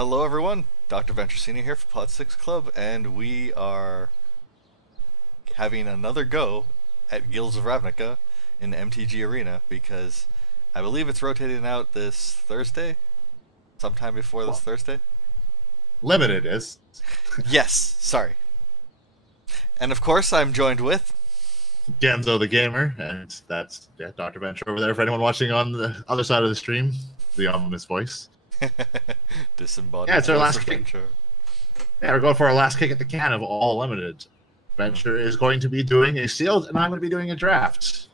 Hello everyone, Dr. Venture Senior here for Pod 6 Club, and we are having another go at Guilds of Ravnica in MTG Arena because I believe it's rotating out this Thursday, sometime before this Thursday. Limited is. Yes, sorry. And of course I'm joined with... Genzo the Gamer, and that's Dr. Venture over there for anyone watching on the other side of the stream. The ominous voice. Disembodied Yeah, it's our last Venture. Yeah, we're going for our last kick at the can of all limited. Venture is going to be doing a sealed, and I'm going to be doing a draft.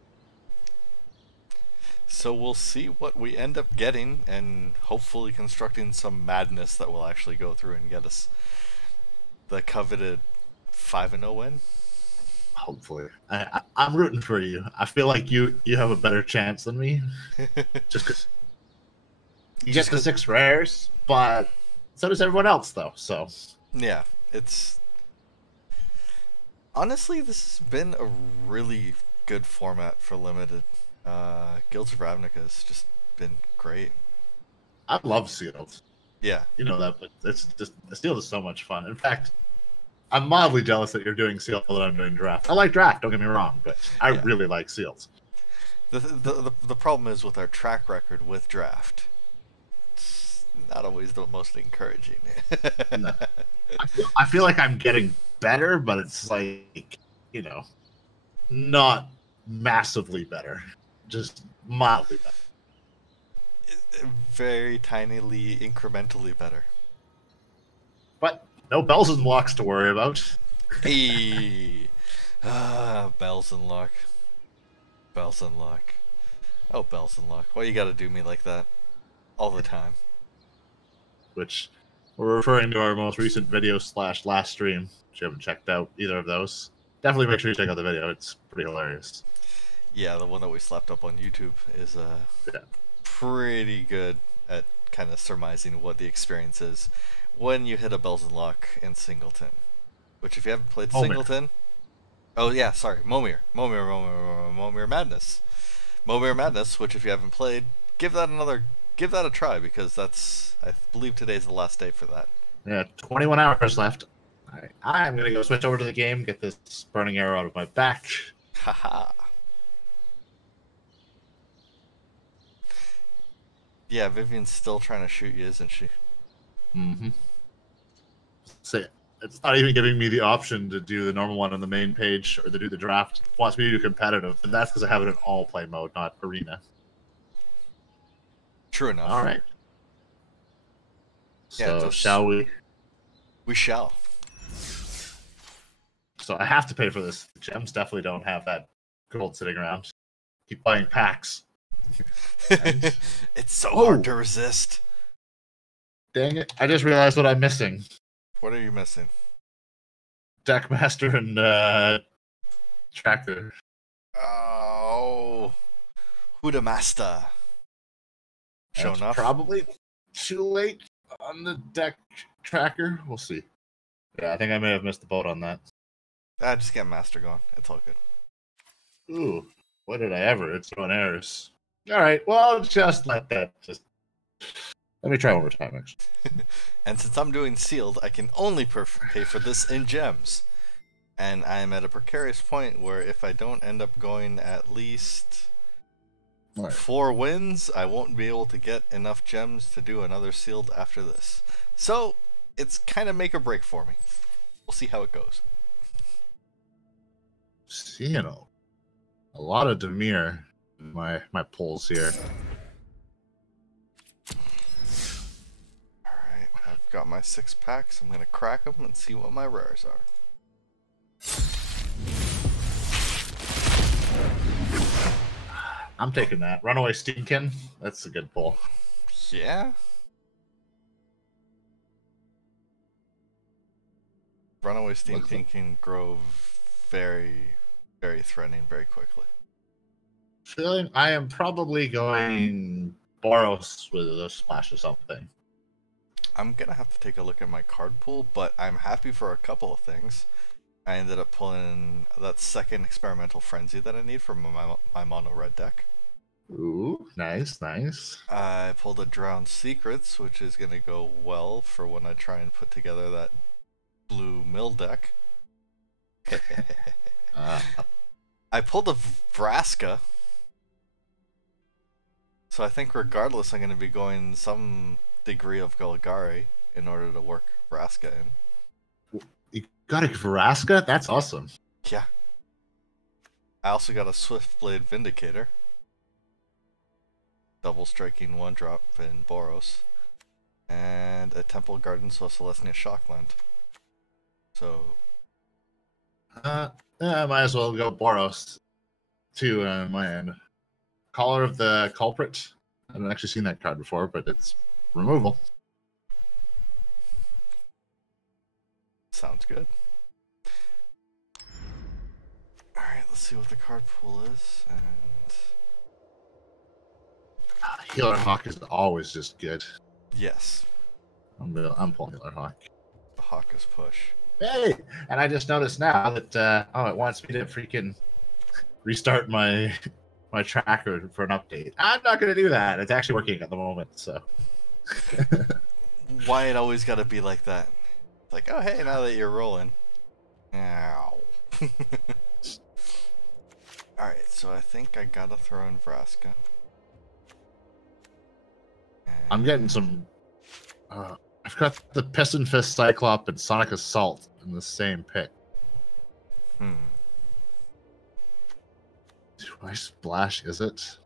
So we'll see what we end up getting, and hopefully constructing some madness that will actually go through and get us the coveted 5-0 win. Hopefully. I'm rooting for you. I feel like you have a better chance than me. Just because you get the 6 rares, but so does everyone else, though. So yeah, it's... Honestly, this has been a really good format for limited. Guilds of Ravnica has just been great. I love sealed. Yeah. You know that, but it's just sealed is so much fun. In fact, I'm mildly jealous that you're doing sealed and I'm doing draft. I like draft, don't get me wrong, but I really like seals. The problem is with our track record with draft. It's not always the most encouraging. No. I feel like I'm getting better, but it's like, you know, not massively better. Just mildly better. Very tinily, incrementally better. But no bells and locks to worry about. Hey, bells and luck. Bells and luck. Oh, bells and luck. Why you gotta do me like that? All the time. Which we're referring to our most recent video / last stream. If you haven't checked out either of those, definitely make sure you check out the video. It's pretty hilarious. Yeah, the one that we slapped up on YouTube is pretty good at kind of surmising what the experience is when you hit a bells and luck in Singleton. Which, if you haven't played Singleton... Oh yeah, sorry, Momir Madness. Momir Madness, which if you haven't played, give that a try, because that's, I believe today's the last day for that. Yeah, 21 hours left. I'm gonna go switch over to the game, get this burning arrow out of my back. Haha. Yeah, Vivian's still trying to shoot you, isn't she? Mm-hmm. So it's not even giving me the option to do the normal one on the main page or to do the draft. It wants me to do competitive, but that's because I have it in all play mode, not arena. True enough. All right. Yeah, so shall we? We shall. So I have to pay for this. The gems definitely don't have that gold sitting around. Keep buying packs. It's so hard to resist. Dang it. I just realized what I'm missing. What are you missing? Deckmaster and Tracker. Oh. Huda Master. Showing off. Probably too late on the deck tracker. We'll see. Yeah, I think I may have missed the boat on that. Just get Master going. It's all good. Ooh. What did I ever? It's on errors. Alright, well, just let that let me try one more time, actually. And since I'm doing sealed, I can only pay for this in gems. And I am at a precarious point where if I don't end up going at least 4 wins, I won't be able to get enough gems to do another sealed after this. So, it's kind of make or break for me. We'll see how it goes. Seeing a lot of Demir in my pulls here. Alright, I've got my 6 packs. I'm going to crack them and see what my rares are. I'm taking that. Runaway Steamkin. That's a good pull. Yeah? Runaway Steamkin can grow very, very threatening very quickly. Feeling I am probably going Boros with a splash or something. I'm going to have to take a look at my card pool, but I'm happy for a couple of things. I ended up pulling that second experimental frenzy that I need for my mono red deck. Ooh, nice, nice. I pulled a Drowned Secrets, which is going to go well for when I try and put together that blue mill deck. Uh, I pulled a Vraska, so I think regardless I'm going to be going some degree of Golgari in order to work Vraska in. you got a Vraska? That's awesome. Yeah. I also got a Swiftblade Vindicator. Double striking 1-drop in Boros. And a Temple Garden, so Celestia Shockland. So... I might as well go Boros, too, on my end. Collar of the Culprit. I haven't actually seen that card before, but it's removal. Sounds good. Alright, let's see what the card pool is. And Healer Hawk is always just good. yes, I'm pulling Healer Hawk. the Hawk is push. Hey! And I just noticed now that, it wants me to freaking restart my tracker for an update. I'm not going to do that. It's actually working at the moment, so. Why it always gotta be like that? It's like, oh hey, now that you're rolling. Ow. Alright, so I think I gotta throw in Vraska. I'm getting some. I've got the Piston Fist Cyclop and Sonic Assault in the same pick. Hmm. Do I splash? Is it?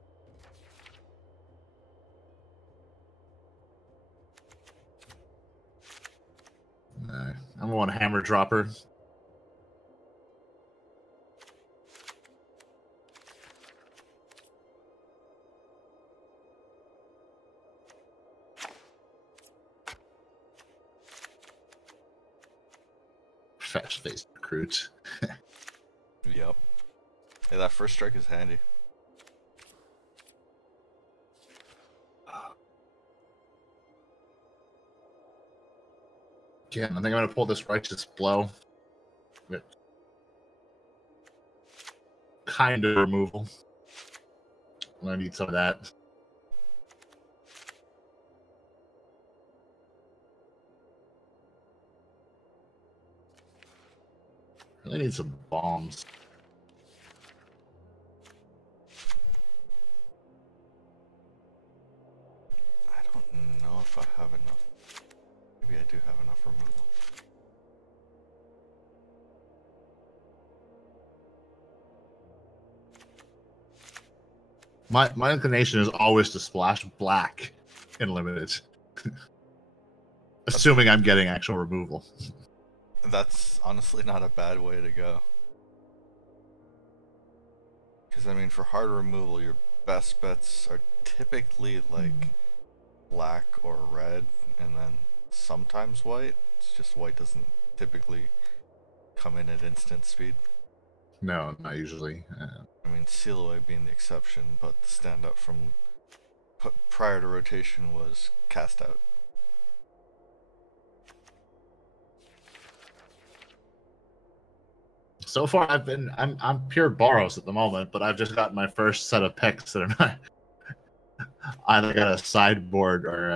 No, I'm going Hammer Dropper. Fetch face recruit. Yep. Yeah, that first strike is handy. Again, I think I'm going to pull this Righteous Blow. With kind of removal. I need some of that. Really need some bombs. I don't know if I have enough. Maybe I do have enough removal. My inclination is always to splash black in limited. Assuming I'm getting actual removal. That's honestly not a bad way to go. Because, I mean, for hard removal, your best bets are typically like black or red, and then sometimes white. It's just white doesn't typically come in at instant speed. No, not usually. I mean, Seal Away being the exception, but the stand up from prior to rotation was Cast Out. So far, I'm pure Boros at the moment, but I've just got my first set of picks that are not either got a sideboard or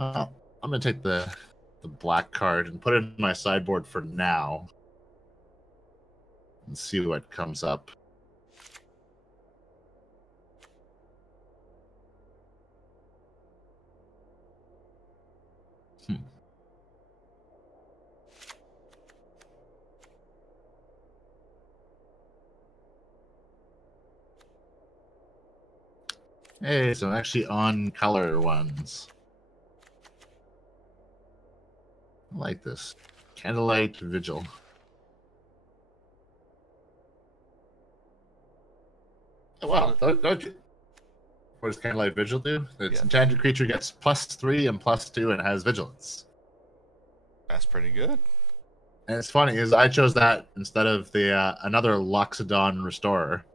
I'm gonna take the black card and put it in my sideboard for now and see what comes up. Hey, so I'm actually on color ones. I like this. Candlelight Vigil. Oh, wow, don't you? What does Candlelight Vigil do? Its enchanted creature gets +3 and +2 and has Vigilance. That's pretty good. And it's funny is I chose that instead of the another Loxodon Restorer.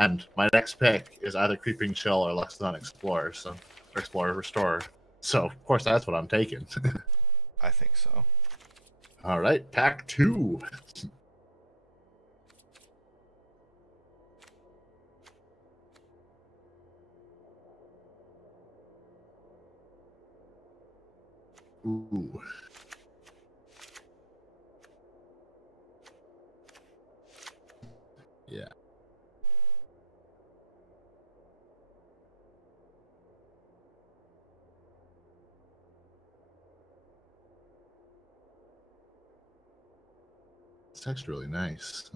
And my next pick is either Creeping Chill or Loxodon Explorer, so or Explorer Restorer. So of course that's what I'm taking. I think so. All right, pack 2. Ooh. Yeah. This text really nice.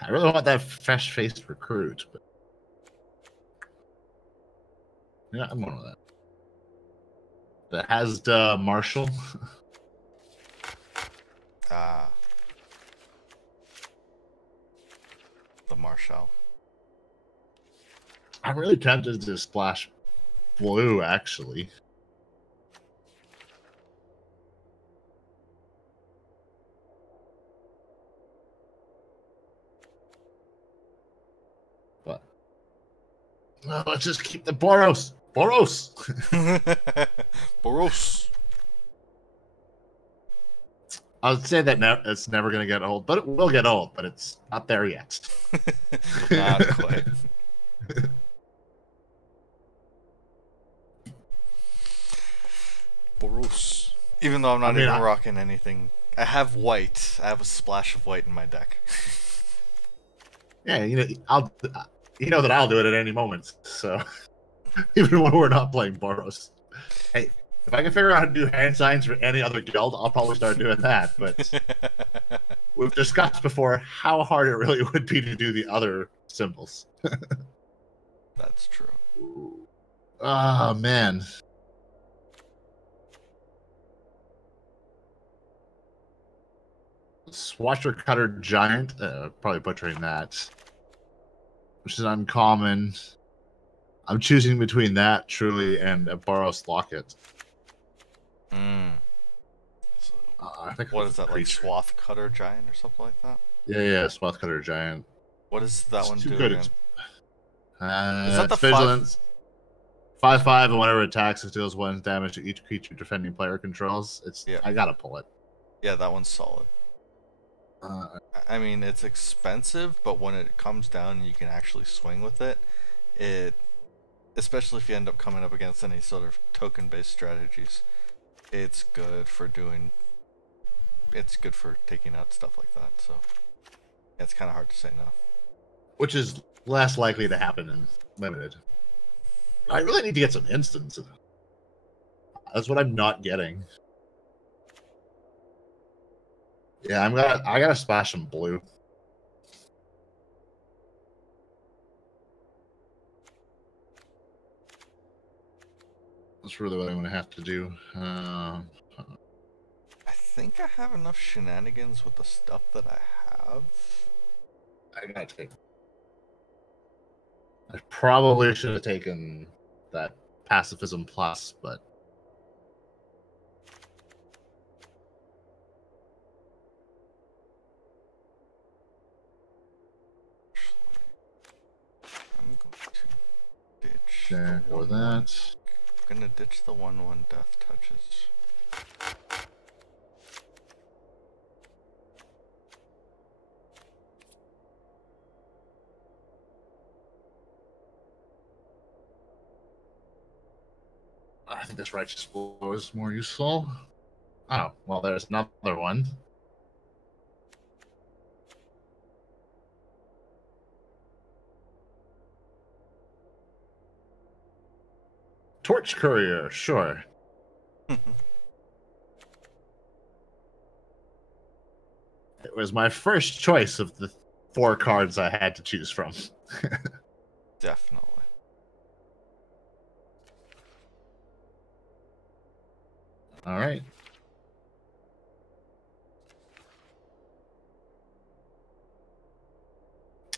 I really want that fresh-faced recruit, but yeah, I'm one of that. That has the Marshall. Ah. The Marshall. I'm really tempted to splash blue, actually. But no, let's just keep the Boros. Boros. Boros. I would say that it's never going to get old, but it will get old. But it's not there yet. Not quite. Boros. Even though I'm not even rocking anything. I have white. I have a splash of white in my deck. Yeah, you know that I'll do it at any moment. So even when we're not playing Boros, hey, if I can figure out how to do hand signs for any other guild, I'll probably start doing that. But we've discussed before how hard it really would be to do the other symbols. That's true. Oh man. Swatcher Cutter Giant, probably butchering that, which is uncommon. I'm choosing between that, truly, and a Boros Locket. So, I think what is that, like Swath Cutter Giant or something like that? Yeah, Swath Cutter Giant. What does that one do good. again? Is that the vigilance? 5/5, and whenever it attacks, it deals 1 damage to each creature defending player controls. I gotta pull it. Yeah, that one's solid. I mean, it's expensive, but when it comes down and you can actually swing with it, especially if you end up coming up against any sort of token-based strategies, it's good for taking out stuff like that. So yeah, it's kind of hard to say no. Which is less likely to happen in limited. I really need to get some instants. That's what I'm not getting. Yeah, I gotta splash some blue. That's really what I'm gonna have to do. I think I have enough shenanigans with the stuff that I have. I gotta take. I probably should have taken that pacifism plus, but I'm going to ditch there the for that. I'm gonna ditch the 1/1 death touches. I think this righteous blow is more useful. Oh, well, there's another one. Torch Courier, sure. It was my first choice of the 4 cards I had to choose from. Definitely. All right.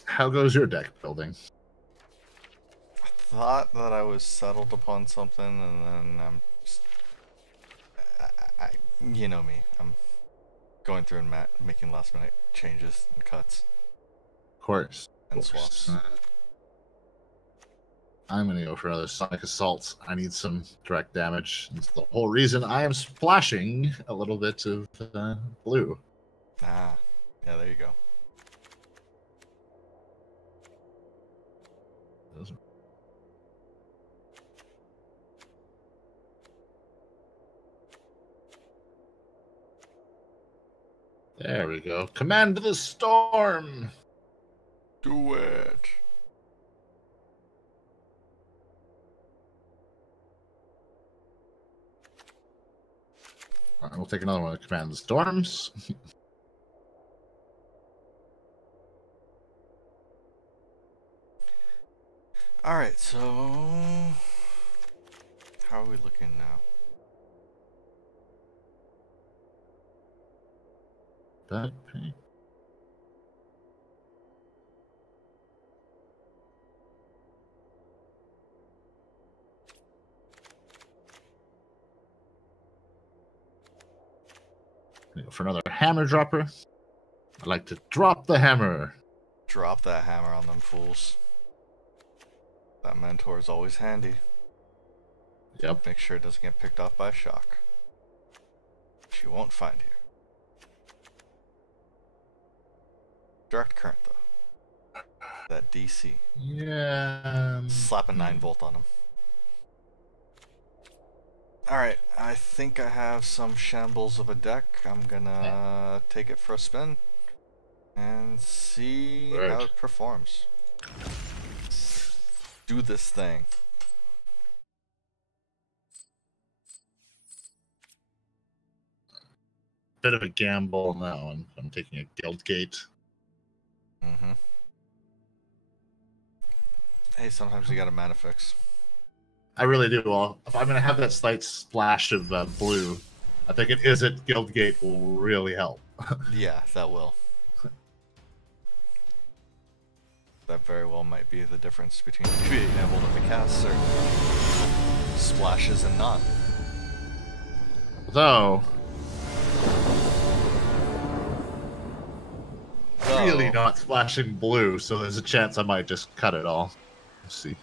How goes your deck building? I thought that I was settled upon something, and then you know me, I'm going through and making last minute changes and cuts. Of course. And swaps. I'm going to go for other Sonic Assaults. I need some direct damage. That's the whole reason I am splashing a little bit of blue. Ah, yeah, there you go. There we go. Command the storm. Do it. All right, we'll take another one of Command the Storms. Alright, so how are we looking now? That pay. Go for another hammer dropper. I like to drop the hammer. Drop that hammer on them fools. That mentor is always handy. Yep. Make sure it doesn't get picked off by a shock. Which you won't find here. Direct current though. That DC. Yeah. Slap a 9-volt on him. Alright, I think I have some shambles of a deck. I'm gonna take it for a spin and see how it performs. Do this thing. Bit of a gamble on that one. I'm taking a guild gate. Mm-hmm. Hey, sometimes you got a mana fix. I really do. Well, if I'm going to have that slight splash of blue, I think it is at guild gate will really help. Yeah, that will. That very well might be the difference between being able to cast certain splashes and not. Though, really not splashing blue, so there's a chance I might just cut it all. Let's see.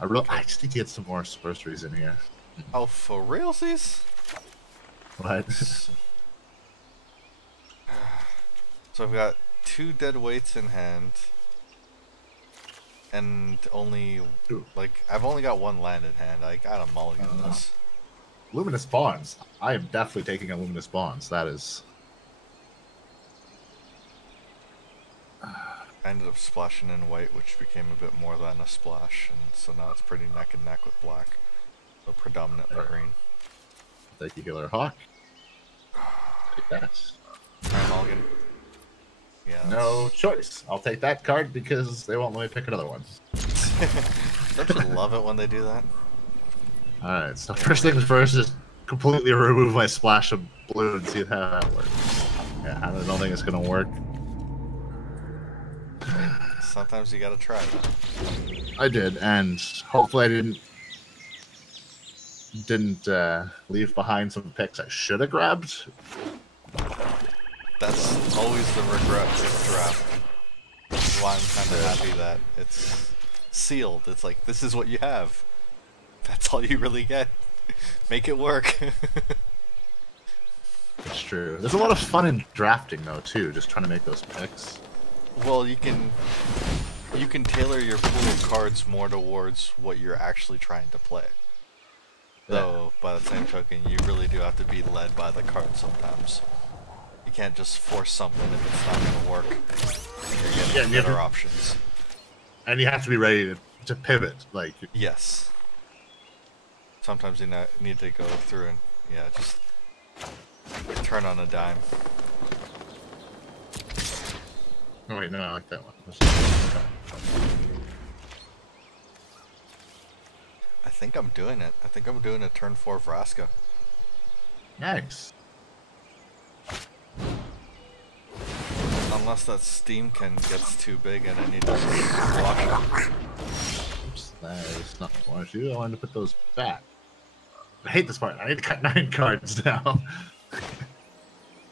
I just need to get some more sorceries in here. Oh, for realsies? What? So I've got 2 dead weights in hand. And only, like, I've only got 1 land in hand. I got a mulligan on this. Luminous Bonds. I am definitely taking a Luminous Bonds. That is... I ended up splashing in white, which became a bit more than a splash, and so now it's pretty neck and neck with black. So predominantly green. Thank you, Healer Hawk. Take that. Alright, mulligan. Yeah. No choice. I'll take that card because they won't let me pick another one. Don't you love it when they do that? Alright, so first things first is completely remove my splash of blue and see how that works. Yeah, I don't think it's going to work. Sometimes you gotta try that. I did, and hopefully I didn't leave behind some picks I should have grabbed. That's always the regret with draft. That's why I'm kind of happy that it's sealed. It's like, this is what you have. That's all you really get. Make it work. It's true. There's a lot of fun in drafting, though, too, just trying to make those picks. Well, you can tailor your pool of cards more towards what you're actually trying to play. Though, by the same token, you really do have to be led by the card sometimes. You can't just force something if it's not going to work. You're getting better options. And you have to be ready to pivot. Like yes. Sometimes you need to go through and, yeah, just turn on a dime. Oh wait, no, I like that one. I think I'm doing it. I think I'm doing a turn 4 Vraska. Nice. Unless that Steamkin gets too big and I need to watch it. Oops, that is not what I wanted to do. I wanted to put those back. I hate this part. I need to cut 9 cards now.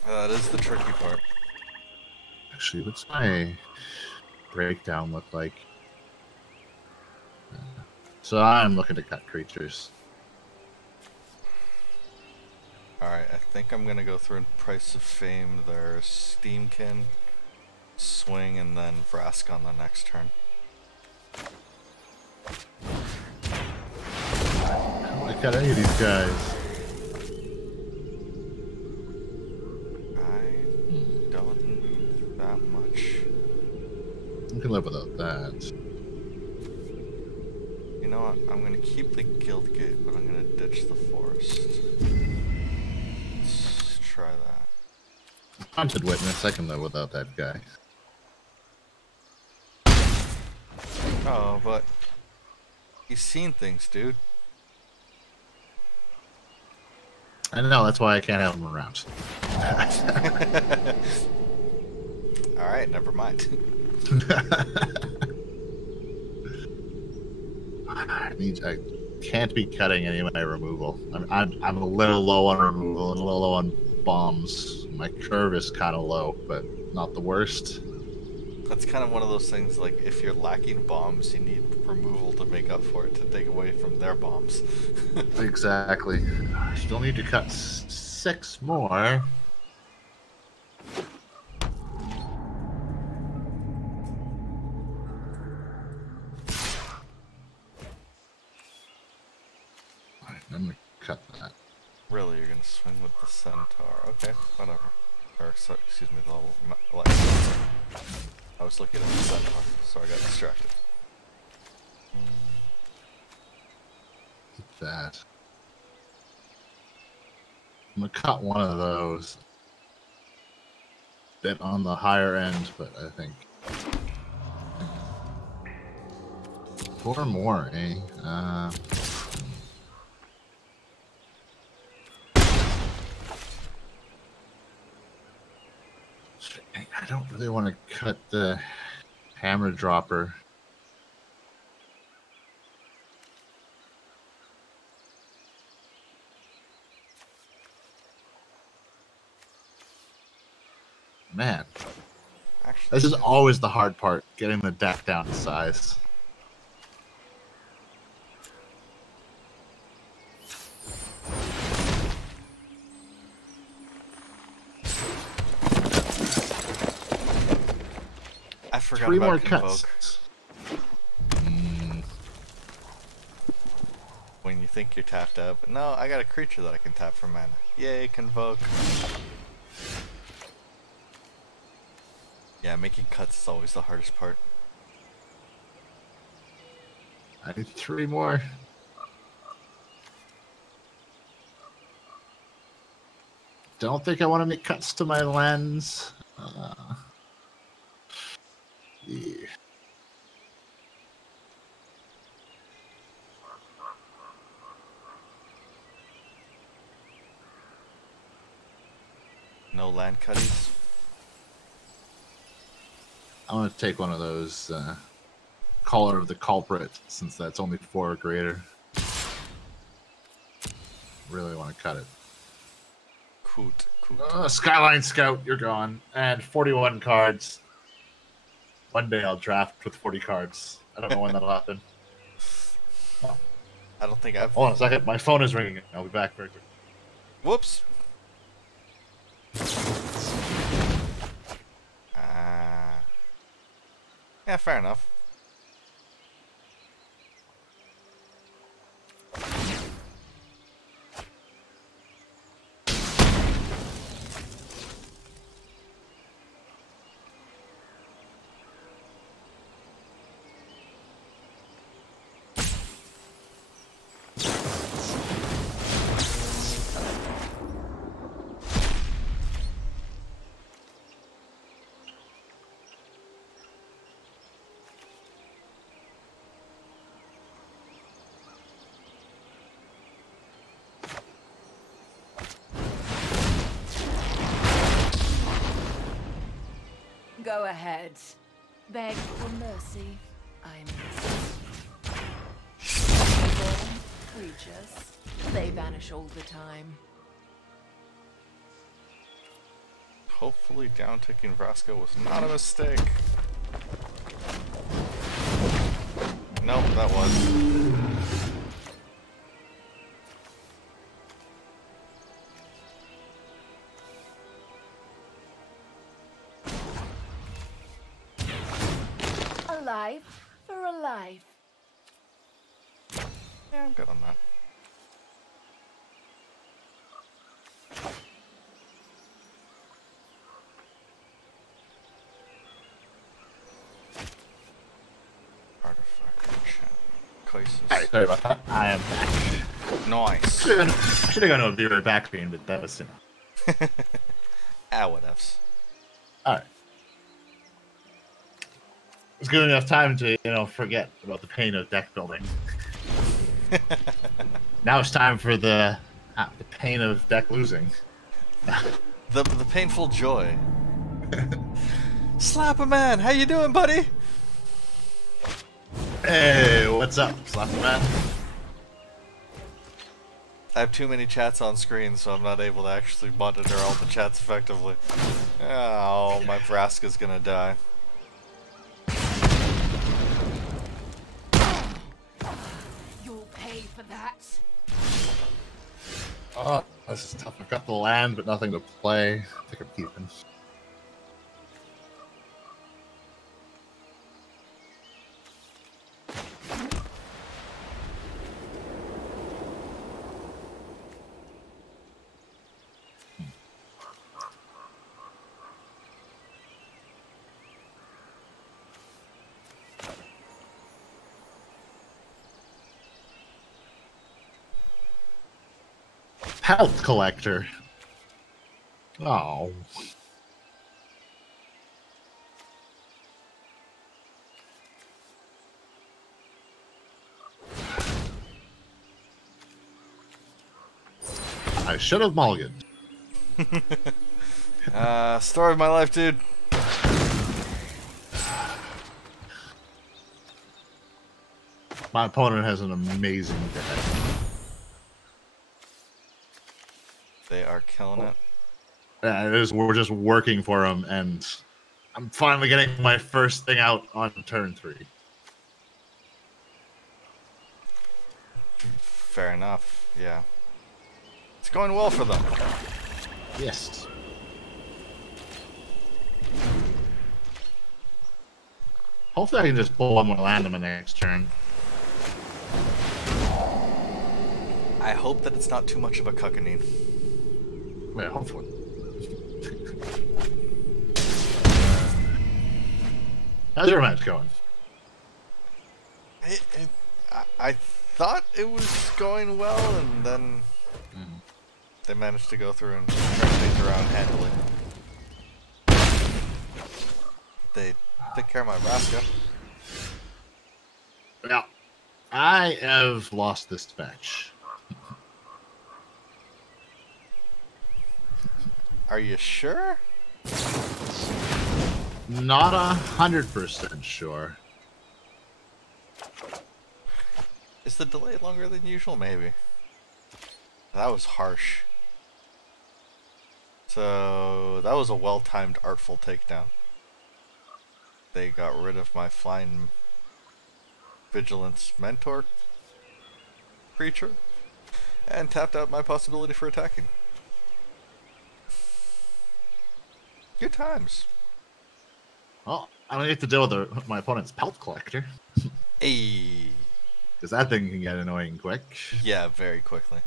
That is the tricky part. Actually, what's my breakdown look like? So I'm looking to cut creatures. Alright, I think I'm gonna go through and Price of Fame their Steamkin, swing, and then Vrask on the next turn. I don't want to cut any of these guys. can live without that. You know what? I'm gonna keep the guild gate, but I'm gonna ditch the forest. Let's try that. Haunted Witness, I can live without that guy. Oh, but he's seen things, dude. I know, that's why I can't have him around. Alright, never mind. I can't be cutting any of my removal. I'm a little low on removal and a little low on bombs. My curve is kind of low, but not the worst. That's kind of one of those things, like, if you're lacking bombs, you need removal to make up for it, to take away from their bombs. Exactly. Still need to cut 6 more. I'm gonna cut that. Really, you're gonna swing with the centaur? Okay, whatever. Or, so, excuse me, the light. I was looking at the centaur, so I got distracted. That. I'm gonna cut one of those. Bit on the higher end, but I think 4 more, eh? I don't really want to cut the hammer dropper. Man, Actually, this is always the hard part, getting the deck down to size. I forgot 3 about more Convoke. cuts. When you think you're tapped out, but no, I got a creature that I can tap for mana. Yay, Convoke. Yeah, making cuts is always the hardest part. I need 3 more. Don't think I want to make cuts to my lens. Yeah. No land cutties. I want to take one of those Caller of the Culprit, since that's only 4 or greater. Really want to cut it. Coot. Skyline Scout, you're gone. And 41 cards. One day I'll draft with 40 cards. I don't know when that'll happen. Oh. I don't think I've... Hold on a second, my phone is ringing. I'll be back very quick. Whoops! Yeah, fair enough. Go ahead. Beg for mercy. I'm born creatures. They vanish all the time. Hopefully down-ticking Vraska was not a mistake. Nope, that was. A life for a life. Yeah, I'm good on that. Alright, sorry about that. I am back. Nice. I should have gone to a viewer back screen, but that was Whatevs. Alright. It's good enough time to, forget about the pain of deck building. Now it's time for the pain of deck losing. The painful joy. Slap a man, how you doing, buddy? Hey, what's up, Slapper Man? I have too many chats on screen, so I'm not able to actually monitor all the chats effectively. Oh, my Vraska's gonna die. You'll pay for that. Oh, this is tough. I've got the land, but nothing to play. I think I'm keeping. Health collector. Oh. I should have mulliganed. Story of my life, dude. My opponent has an amazing deck. They are killing it. Yeah, it is. We're just working for him, and I'm finally getting my first thing out on turn 3. Fair enough, yeah. It's going well for them. Yes. Hopefully I can just pull one more land on my next turn. I hope that it's not too much of a cuckanine. Yeah, hopefully. How's your match going? I thought it was going well, and then they managed to go through and turn things around handily. They took care of my Vraska. Yeah. I have lost this match. Are you sure? Not 100% sure. Is the delay longer than usual? Maybe. That was harsh. So, that was a well-timed, artful takedown. They got rid of my flying vigilance mentor creature and tapped out my possibility for attacking. Good times. Well, I don't get to deal with my opponent's pelt collector. Hey. Because that thing can get annoying quick. Yeah, very quickly.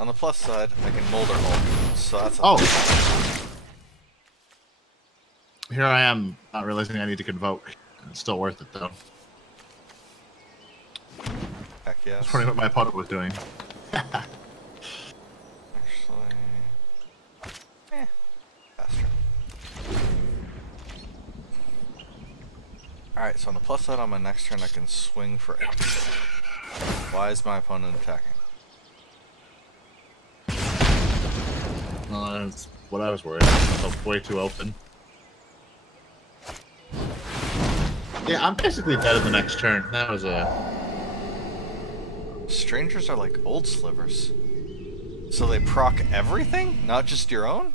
On the plus side, I can Molder Hulk, so that's Here I am, not realizing I need to convoke. It's still worth it, though. Heck yes. That's probably what my opponent was doing. Actually... faster. Alright, so on the plus side on my next turn, I can swing for X. Why is my opponent attacking? That's what I was worried about. It's way too open. Yeah, I'm basically dead in the next turn. That was a... Strangers are like old slivers. So they proc everything? Not just your own?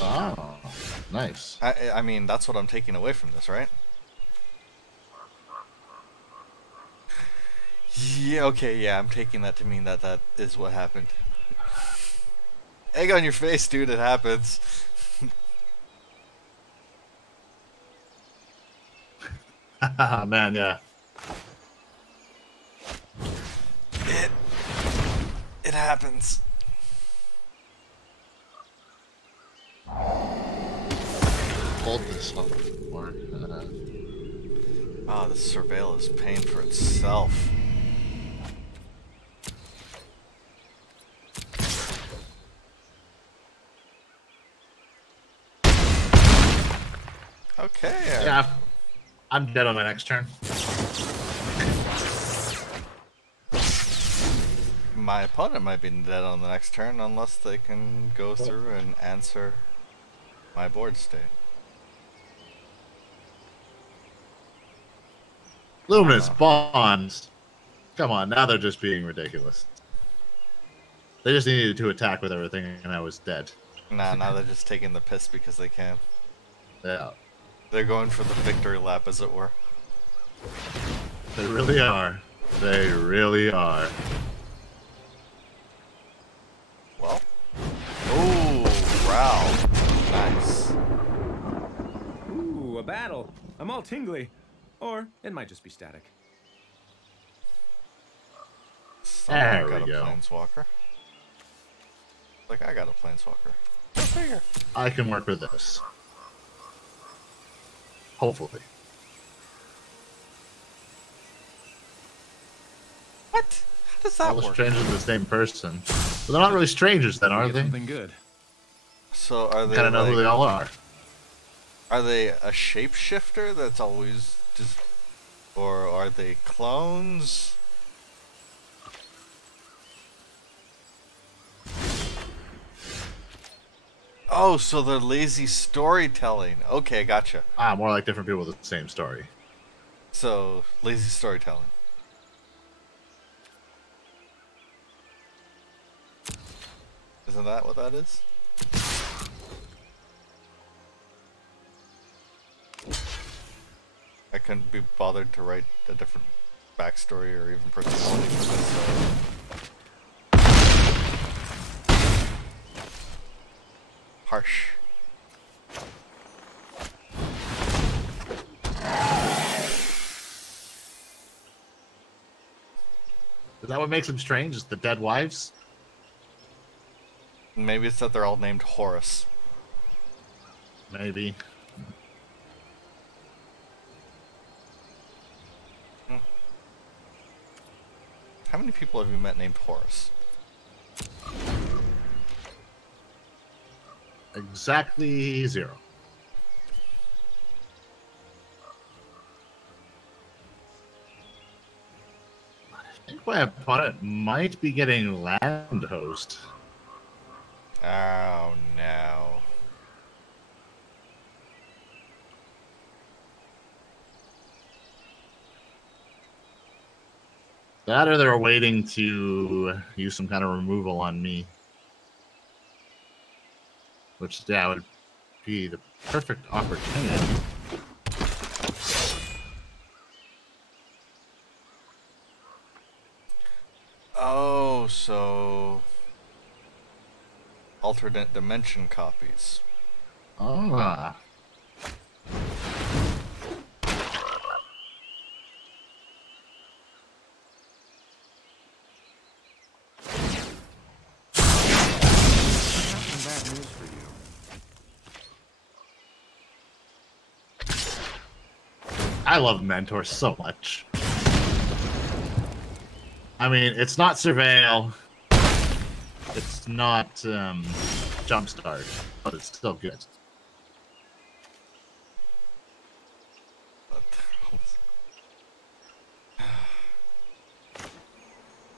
Oh, nice. I mean, that's what I'm taking away from this, right? Yeah, okay, yeah, I'm taking that to mean that that is what happened. Egg on your face, dude, it happens. Man, yeah. It happens. Hold this up more. Oh, the surveil is paying for itself. Okay. Yeah, I'm dead on my next turn. My opponent might be dead on the next turn unless they can go through and answer my board state. Luminous Bonds. Come on, now they're just being ridiculous. They just needed to attack with everything, and I was dead. Nah, now they're just taking the piss because they can. Yeah. They're going for the victory lap, as it were. They really are. They really are. Well. Ooh, wow. Nice. Ooh, a battle. I'm all tingly. Or it might just be static. Someone There got we a go. planeswalker. Like I got a planeswalker. Go figure. I can work with this. Hopefully. What? How does that All the work? strangers are the same person. But they're not really strangers then, are they? Something good. So are they Kind of know like, who they all are. Are they a shapeshifter that's always just, or are they clones? Oh, so they're lazy storytelling. Okay, gotcha. Ah, more like different people with the same story. So, lazy storytelling. Isn't that what that is? I couldn't be bothered to write a different backstory or even personality for this. Harsh. Is that what makes them strange? Is the dead wives? Maybe it's that they're all named Horus. Maybe. How many people have you met named Horus? Exactly 0. I think my opponent might be getting land host. Oh no. That or they're waiting to use some kind of removal on me. Which, yeah, would be the perfect opportunity. Oh, so alternate dimension copies. Ah. Some bad news for you. I love Mentor so much. I mean, it's not Surveil. It's not Jumpstart, but it's still good.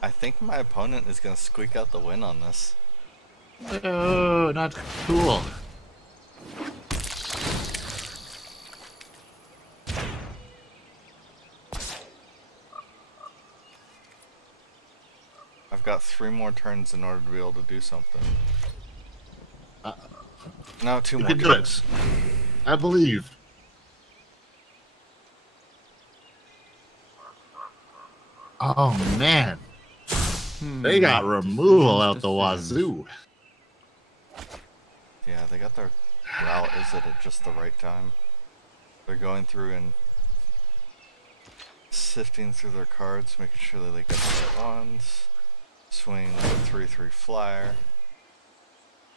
I think my opponent is going to squeak out the win on this. Oh, not cool. I've got 3 more turns in order to be able to do something. No, 2 You more can do it. turns. I believe. Oh, man. They got removal out the wazoo. Yeah, they got their route is at just the right time. They're going through and sifting through their cards, making sure that they get the right ones. Swing with a 3/3 flyer.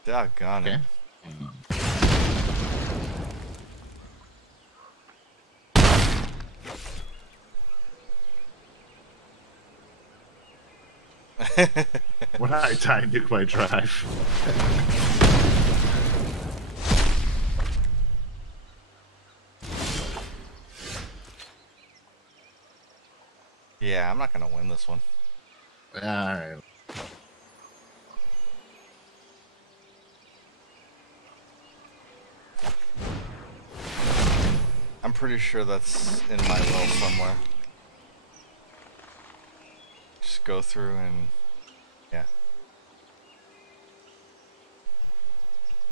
Doggone it. Okay. When I die, nuke my drive. Yeah, I'm not gonna win this one. Alright. I'm pretty sure that's in my will somewhere. Just go through and yeah.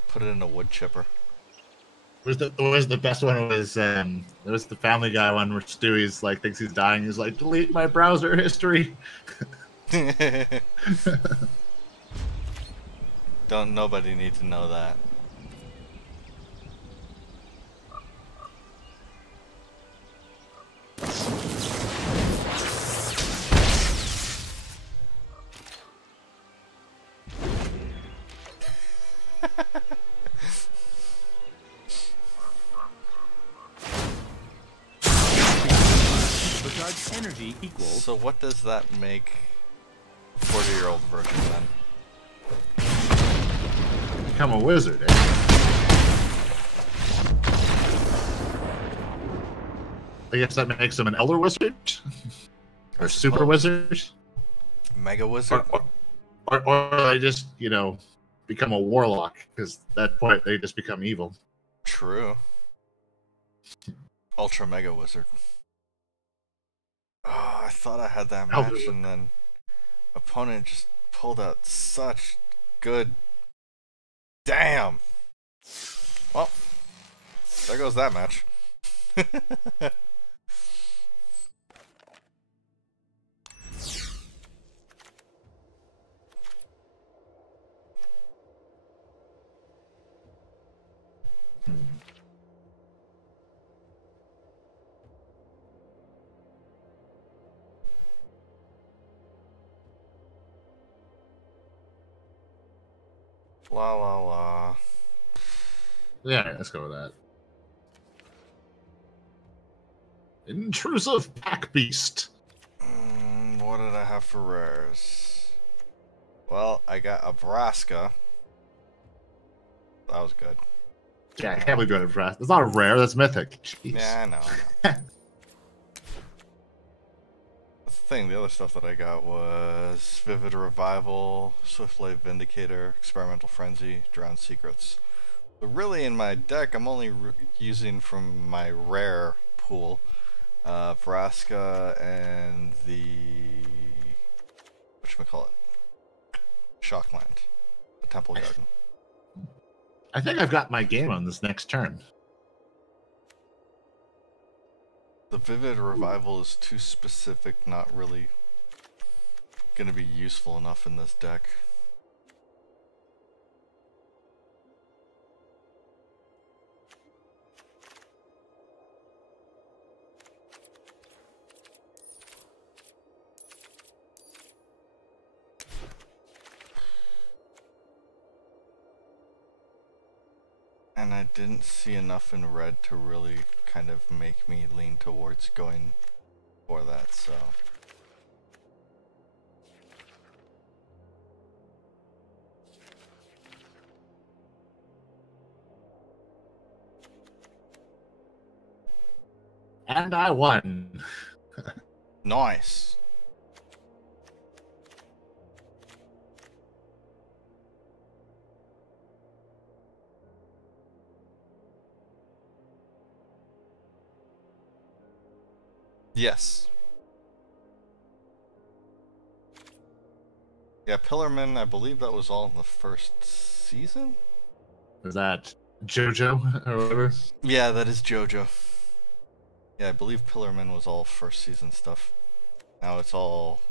Put it in a wood chipper. Was the best one was it was the Family Guy one where Stewie's like thinks he's dying. He's like, delete my browser history. Don't nobody need to know that. Recharge energy equals. So what does that make a 40-year-old version then? Become a wizard, eh? I guess that makes him an elder wizard? Or super wizard? Mega wizard? Or they just, you know, become a warlock, because at that point they just become evil. True. Ultra mega wizard. Oh, I thought I had that match and then opponent just pulled out such good. Damn! Well, there goes that match. La la la. Yeah, let's go with that. Intrusive pack beast. What did I have for rares? Well, I got a Vraska. That was good. Yeah, I can't believe you got a Vraska. It's not a rare, that's mythic. Jeez. Yeah, I know. That's the thing, the other stuff that I got was Vivid Revival, Swiftblade Vindicator, Experimental Frenzy, Drowned Secrets. But really in my deck, I'm only using from my rare pool, Vraska and the... whatchamacallit? Shockland. The Temple Garden. I think I've got my game on this next turn. The Vivid Revival is too specific, not really gonna be useful enough in this deck. And I didn't see enough in red to really kind of make me lean towards going for that, so... And I won. Nice! Yes. Yeah, Pillarman, I believe that was all in the first season? Is that JoJo or whatever? Yeah, that is JoJo. Yeah, I believe Pillarman was all first season stuff. Now it's all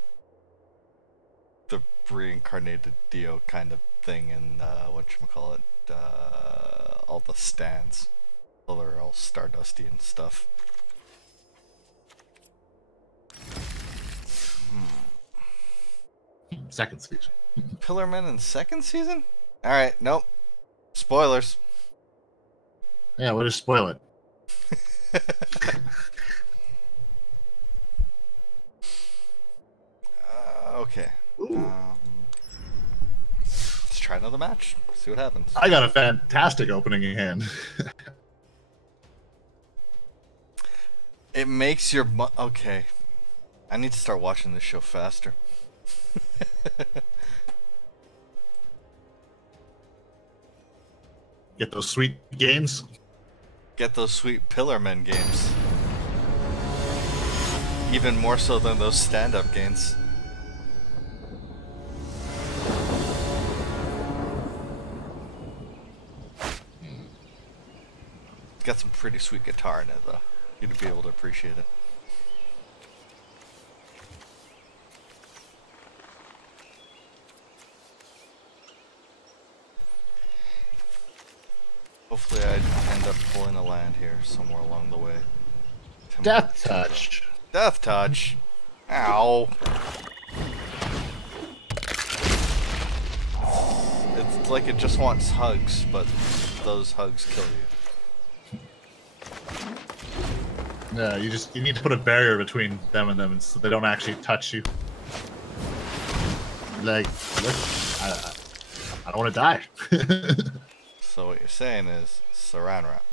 the reincarnated Dio kind of thing and whatchamacallit, all the stands. So they're all Stardusty and stuff. Second season. Pillarman in second season? Alright, nope. Spoilers. Yeah, we'll just spoil it. Okay. Let's try another match. See what happens. I got a fantastic opening hand. It makes your okay. I need to start watching this show faster. Get those sweet games. Get those sweet Pillarmen games. Even more so than those stand-up games. It's got some pretty sweet guitar in it, though. You'd be able to appreciate it. Hopefully I end up pulling a land here somewhere along the way. Death touch. Death touch? Ow. It's like it just wants hugs, but those hugs kill you. Yeah, you need to put a barrier between them and them so they don't actually touch you. Like, look, I don't want to die. So what you're saying is Saran wrap.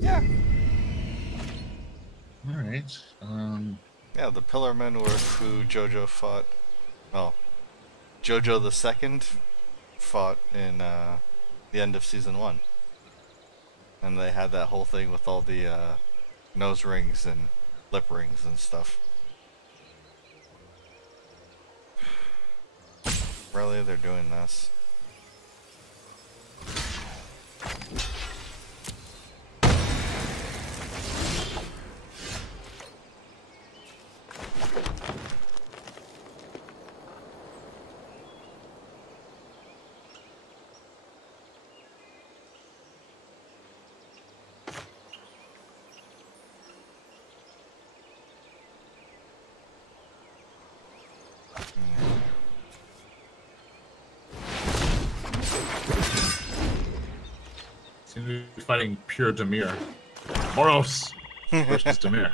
Yeah. Alright. Yeah, the Pillarmen were who Jojo fought. Oh, Jojo the Second fought in the end of season 1, and they had that whole thing with all the nose rings and lip rings and stuff. Really, they're doing this? Seem to be fighting pure Demir. Moros versus Demir.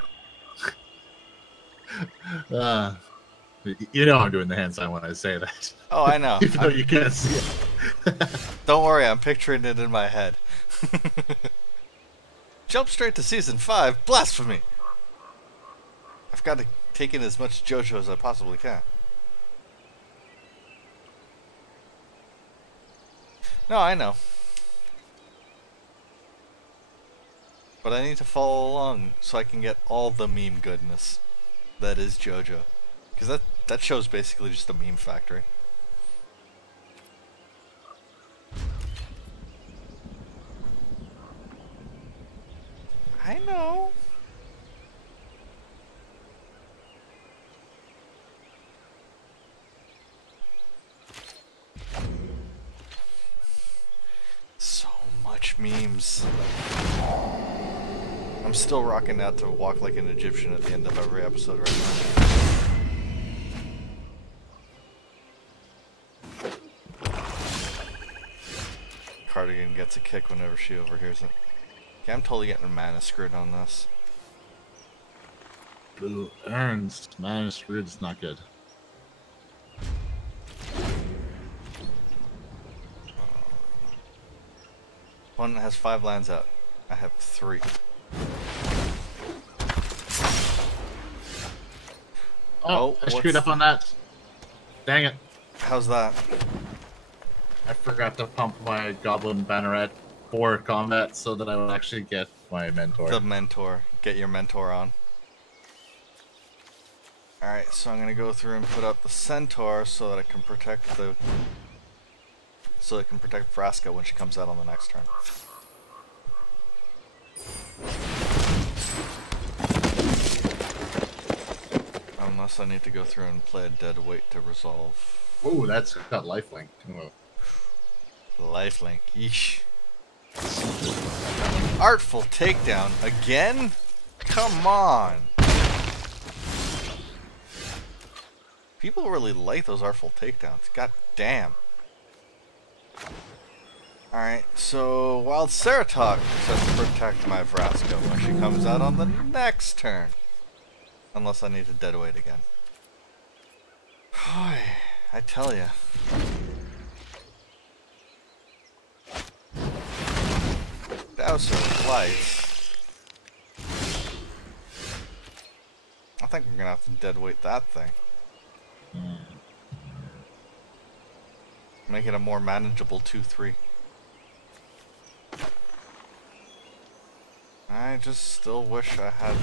You know I'm doing the hand sign when I say that. Oh, I know. Even though you can't see it. Don't worry, I'm picturing it in my head. Jump straight to season 5, blasphemy! I've got to take in as much JoJo as I possibly can. No, I know. But I need to follow along so I can get all the meme goodness that is JoJo. Because that show's basically just a meme factory. I know. So much memes. I'm still rocking out to walk like an Egyptian at the end of every episode right now. Cardigan gets a kick whenever she overhears it. Okay, I'm totally getting a mana screwed on this. Blue earns. Mana screwed's not good. One has 5 lands out. I have 3. Oh, I screwed up on that. Dang it. How's that? I forgot to pump my Goblin Banneret for combat so that I would actually get my mentor. The mentor. Get your mentor on. Alright, so I'm gonna go through and put up the centaur so that I can protect the... so it can protect Vraska when she comes out on the next turn. Unless I need to go through and play a dead weight to resolve. Ooh, that's got lifelink. Ooh. Lifelink, yeesh. Artful takedown again? Come on! People really like those artful takedowns. God damn. Alright, so Wild Ceratok says to protect my Vraska when she comes out on the next turn. Unless I need to deadweight again. Boy, I tell ya. Dowser with lights. I think we're gonna have to deadweight that thing. Make it a more manageable 2-3. I just still wish I had,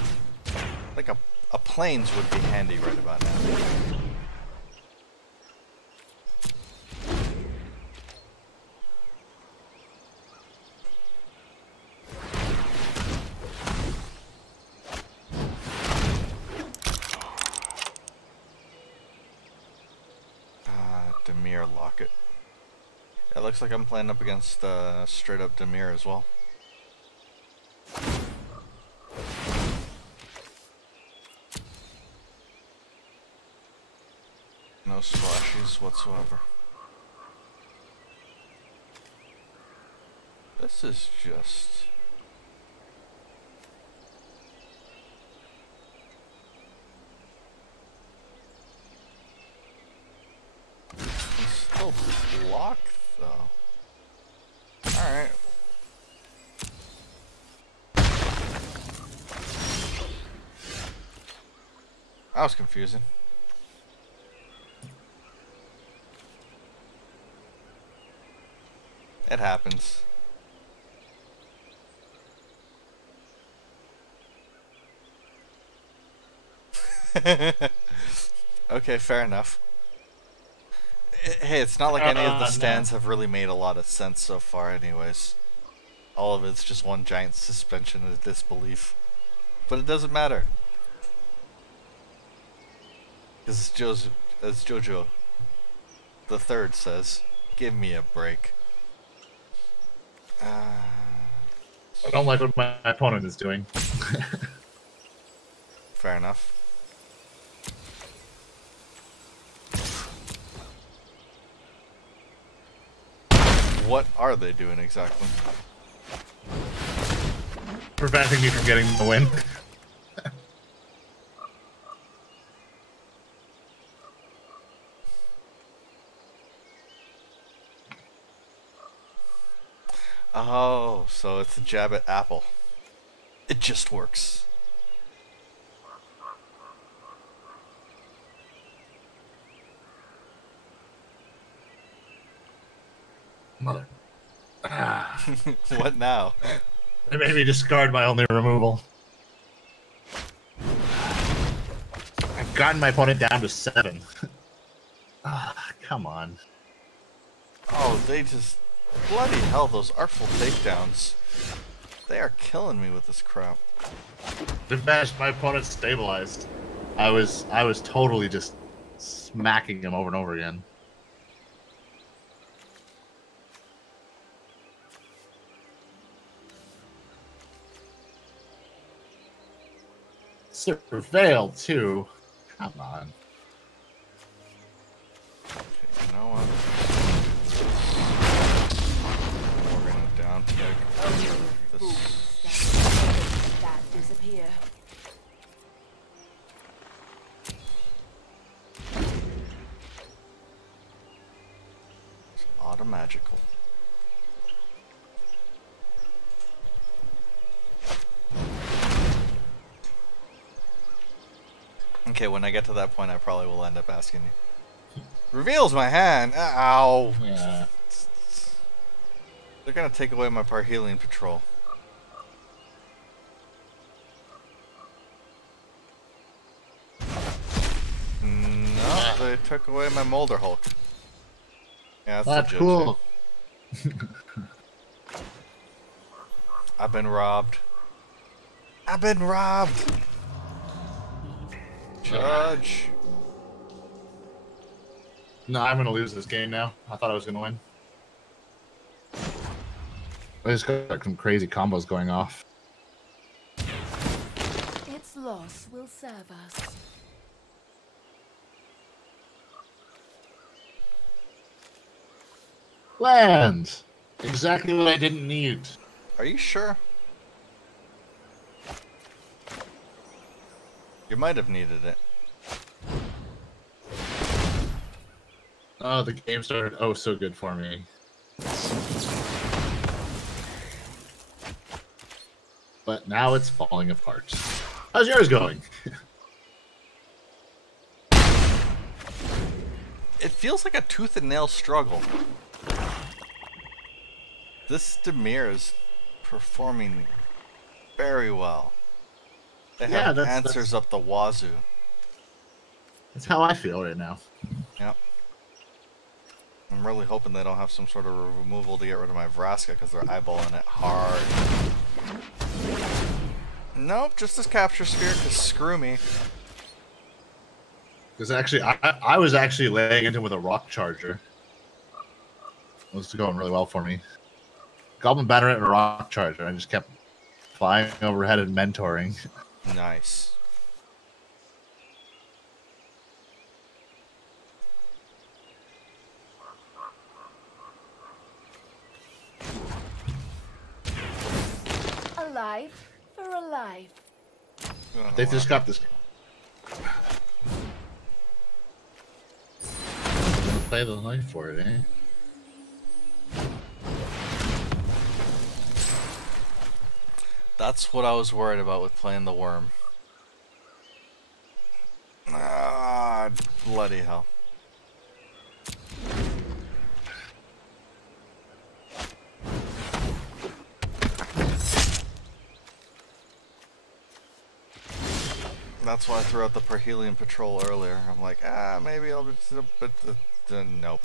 like, a plains would be handy right about now. Dimir Locket. It looks like I'm playing up against straight up Dimir as well. No splashies whatsoever. This is just... He's still blocked though. Alright. That was confusing. It happens. Okay, fair enough. Hey, it's not like any of the stands have really made a lot of sense so far anyways. All of it's just one giant suspension of disbelief. But it doesn't matter. Because as Jojo the Third says, give me a break. I don't like what my opponent is doing. Fair enough. What are they doing exactly? Preventing me from getting the win. Oh, so it's a jab at Apple. It just works. Mother. What now? They made me discard my only removal. I've gotten my opponent down to 7. Come on. Oh, they just... Bloody hell, those artful takedowns. They are killing me with this crap. Dimash, my opponent stabilized. I was totally just smacking him over and over again. Surveil too. Come on. Okay, you know what? We're gonna down tag this. That disappear. It's automagical. Okay, when I get to that point, I probably will end up asking you. Reveals my hand! Ow! Yeah. They're gonna take away my Parhelion Patrol. No, they took away my Molder Hulk. Yeah, That's legit. cool. I've been robbed. I've been robbed! Judge! No, I'm gonna lose this game now. I thought I was gonna win. I just got some crazy combos going off. Its loss will serve us. Land! Exactly what I didn't need. Are you sure? You might have needed it. Oh, the game started oh so good for me. But now it's falling apart. How's yours going? It feels like a tooth and nail struggle. This Dimir is performing very well. They have answers up the wazoo. That's how I feel right now. Yep. I'm really hoping they don't have some sort of removal to get rid of my Vraska because they're eyeballing it hard. Nope, just this capture sphere because screw me. Because actually, I was actually laying into with a rock charger. It was going really well for me. Goblin Batteret and a rock charger. I just kept flying overhead and mentoring. Nice. A life for a life. They just got this. Play the knife for it, eh? That's what I was worried about with playing the worm. Ah, bloody hell. That's why I threw out the Perhelion Patrol earlier. I'm like, maybe I'll just, but nope.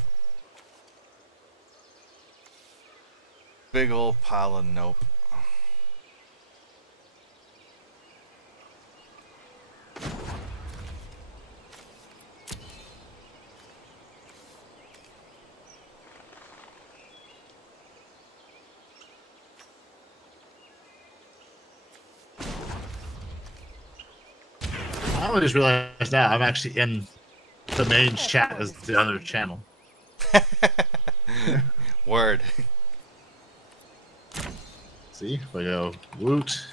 Big old pile of nope. I only just realized now I'm actually in the main chat as the other channel. Word. See, if I go woot,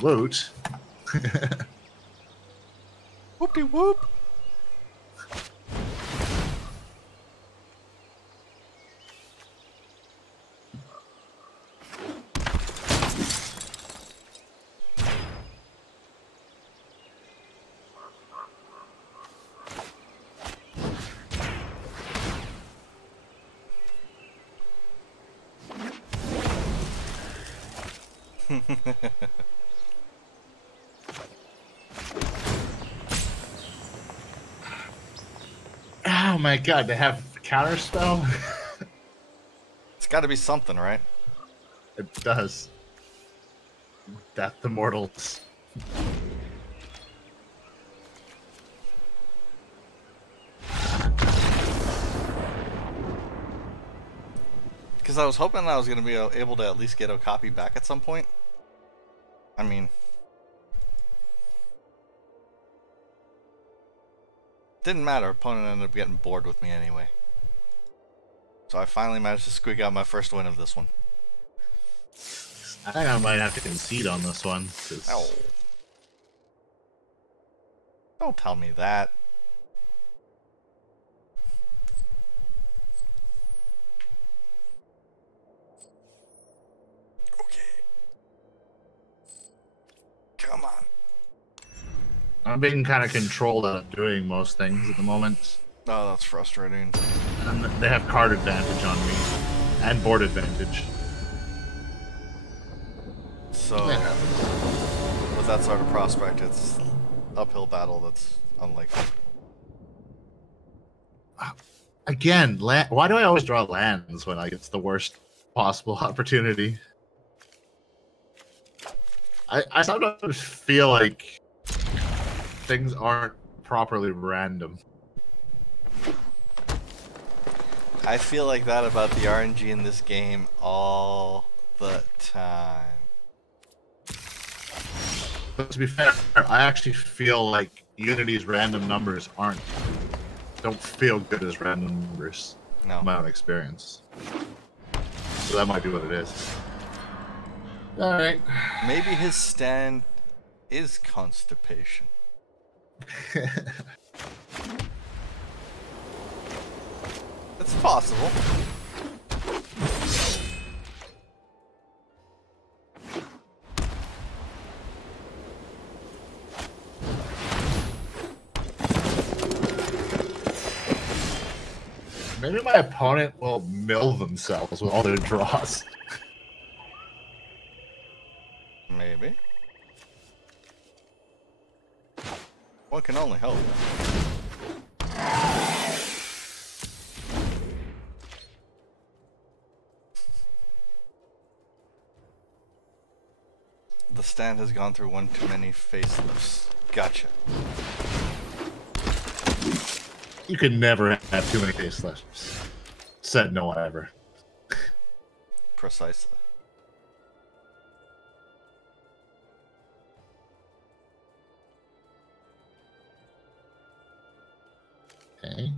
woot. Whoopie whoop. Oh my god, they have counter spell? It's got to be something, right? It does. Death to mortals. Because I was hoping I was going to be able to at least get a copy back at some point. I mean, didn't matter. Opponent ended up getting bored with me anyway. So I finally managed to squeak out my first win of this one. I think I might have to concede on this one. Ow. Don't tell me that. Come on. I'm being kind of controlled out of doing most things at the moment. Oh, that's frustrating. And they have card advantage on me. And board advantage. So, with that sort of prospect, it's uphill battle that's unlikely. Again, why do I always draw lands when it's the worst possible opportunity? I sometimes feel like things aren't properly random. I feel like that about the RNG in this game all the time. But to be fair, I actually feel like Unity's random numbers don't feel good as random numbers. No. My own experience. So that might be what it is. Alright. Maybe his stand is constipation. It's possible. Maybe my opponent will mill themselves with all their draws. Maybe. One can only hope. The stand has gone through one too many facelifts. Gotcha. You can never have too many facelifts. Said no one ever. Precisely. Okay.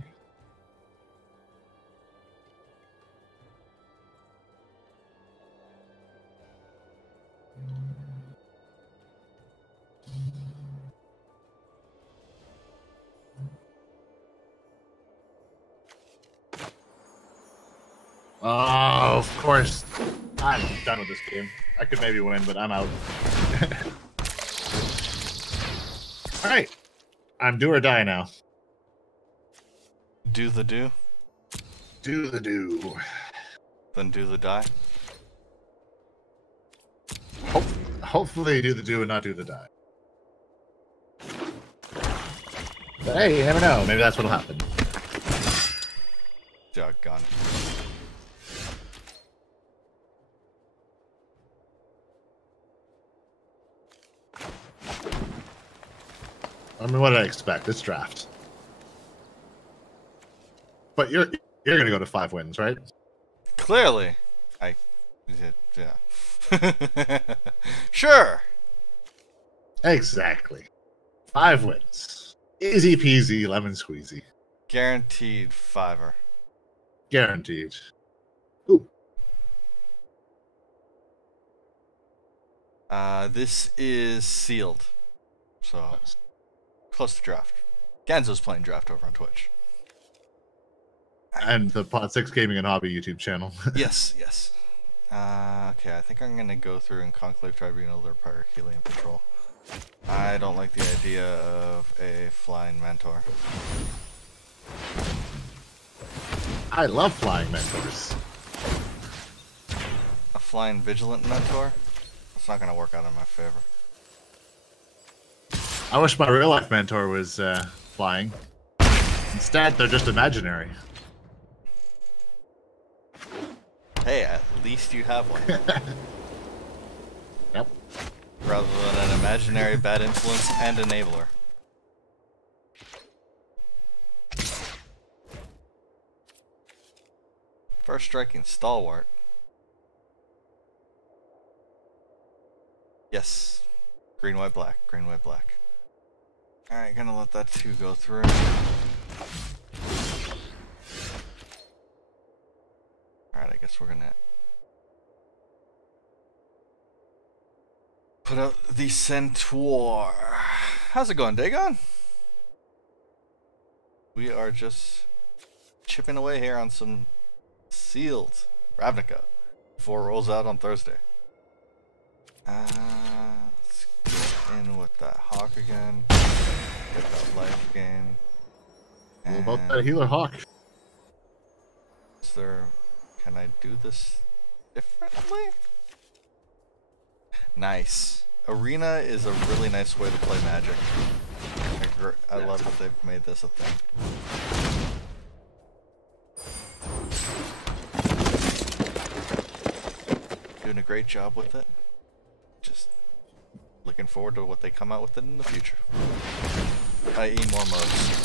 Oh, of course. I'm done with this game. I could maybe win, but I'm out. Alright. I'm do or die now. Do the do, Do the do. then do the die. Hopefully do the do and not do the die. But hey, you never know. Maybe that's what'll happen. Doggone. I mean, what did I expect? This draft. But you're gonna go to 5 wins, right? Clearly. Yeah. Sure. Exactly. 5 wins. Easy peasy, lemon squeezy. Guaranteed fiver. Guaranteed. Ooh. This is sealed. So, close to draft. Ganzo's playing draft over on Twitch. And the Pod 6 Gaming and Hobby YouTube channel. Yes. Okay, I think I'm gonna go through and Conclave Tribunal their Pyrrhelian Patrol. I don't like the idea of a flying mentor. I love flying mentors. A flying vigilant mentor? It's not gonna work out in my favor. I wish my real life mentor was flying. Instead, they're just imaginary. Hey, at least you have one. Yep. Rather than an imaginary bad influence and enabler. First striking stalwart. Yes. Green, white, black. Green, white, black. Alright, gonna let that 2 go through. Alright, I guess we're gonna put out the Centaur. How's it going, Dagon? We are just chipping away here on some Sealed Ravnica before it rolls out on Thursday. Let's get in with that Hawk again. Get that life gain. What about that healer Hawk? Is there... Can I do this differently? Nice. Arena is a really nice way to play Magic. I love that they've made this a thing. Doing a great job with it. Just looking forward to what they come out with it in the future. I.e. more modes.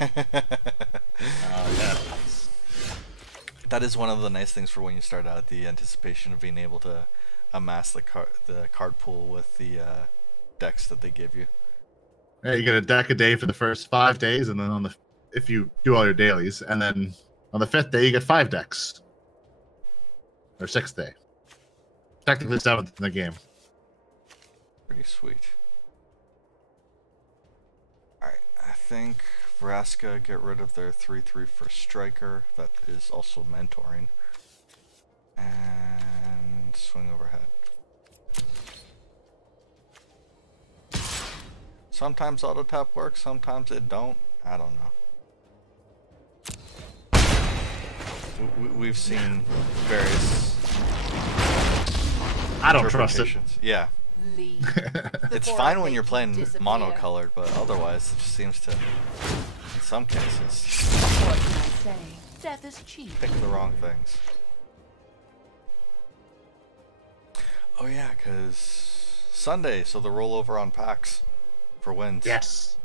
Yeah. That is one of the nice things for when you start out, the anticipation of being able to amass the card pool with the decks that they give you. Yeah, you get a deck a day for the first 5 days, and then if you do all your dailies, and then on the 5th day you get 5 decks. Or 6th day. Technically 7th in the game. Pretty sweet. Alright, I think Vraska get rid of their 3/3 for striker. That is also mentoring. And swing overhead. Sometimes auto tap works, sometimes it don't. I don't know. We've seen various. I don't trust it. Yeah. It's fine when you're playing monocolored, but otherwise it just seems to, in some cases, What can I say? Death is cheap. pick the wrong things. Oh yeah, because Sunday, so the rollover on packs for wins. Yes.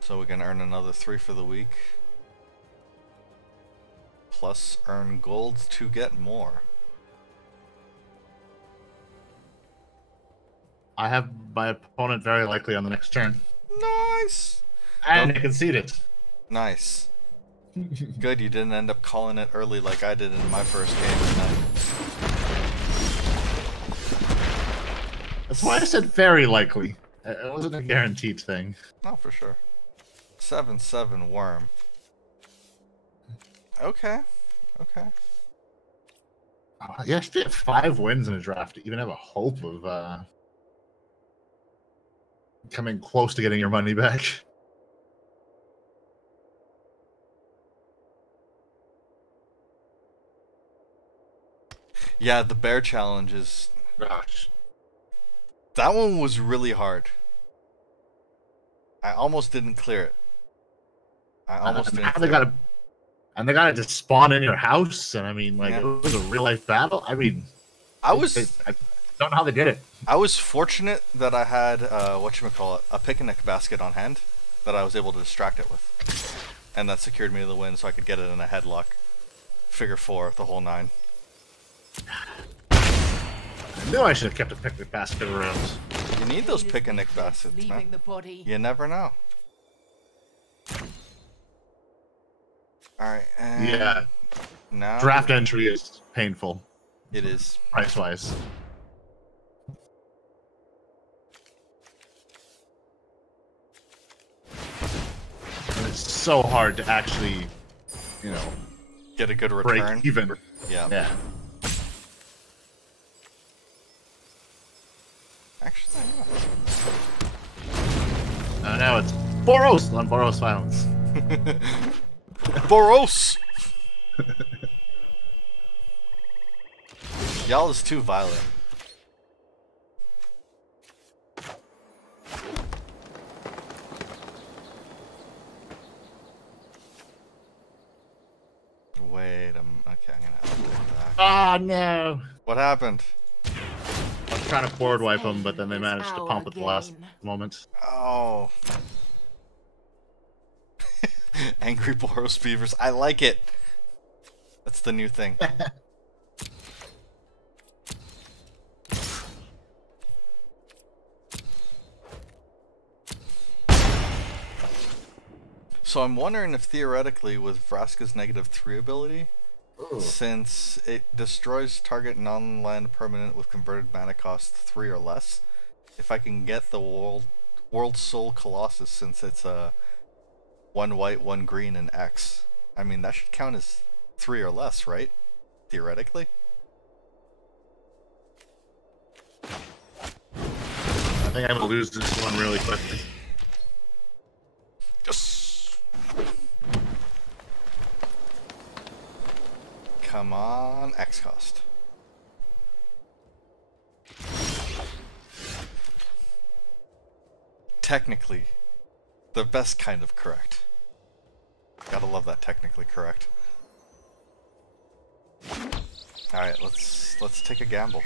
So we can earn another 3 for the week. Plus earn golds to get more. I have my opponent very likely on the next turn. Nice! And I concede it. Nice. Good, you didn't end up calling it early like I did in my first game tonight. That's why I said very likely. It wasn't a guaranteed thing. No, for sure. 7/7 worm. Okay. Okay. You have to get 5 wins in a draft to even have a hope of coming close to getting your money back. Yeah, the bear challenge is... Gosh. That one was really hard. I almost didn't clear it. I almost didn't clear it. And they got it to spawn in your house, and I mean, like, Yeah. it was a real life battle. I mean, I don't know how they did it. I was fortunate that I had whatchamacallit, a picnic basket on hand that I was able to distract it with. And that secured me to the win so I could get it in a headlock. Figure 4, the whole 9. I knew I should have kept a picnic basket around. You need those picnic baskets, Leaving man. the body. You never know. Alright, and Yeah. now Draft entry is painful, it is. price-wise. And it's so hard to actually, you know, Get a good break return. even. Yeah. Yeah. Actually, Now it's Boros on Boros Violence. Boros! Y'all is too violent. Wait a minute. Okay, I'm gonna have to go back. Oh no! What happened? I was trying to board wipe them, but then they managed to pump at the last moment. Oh. Angry Boros Beavers. I like it. That's the new thing. So I'm wondering if theoretically with Vraska's -3 ability, since it destroys target non-land permanent with converted mana cost 3 or less, if I can get the World Soul Colossus, since it's a 1 white, 1 green, and X. I mean, that should count as 3 or less, right? Theoretically? I think I'm gonna lose this one really quickly. Yes! Come on, X cost. Technically, the best kind of correct. Gotta love that technically correct. Alright, let's take a gamble.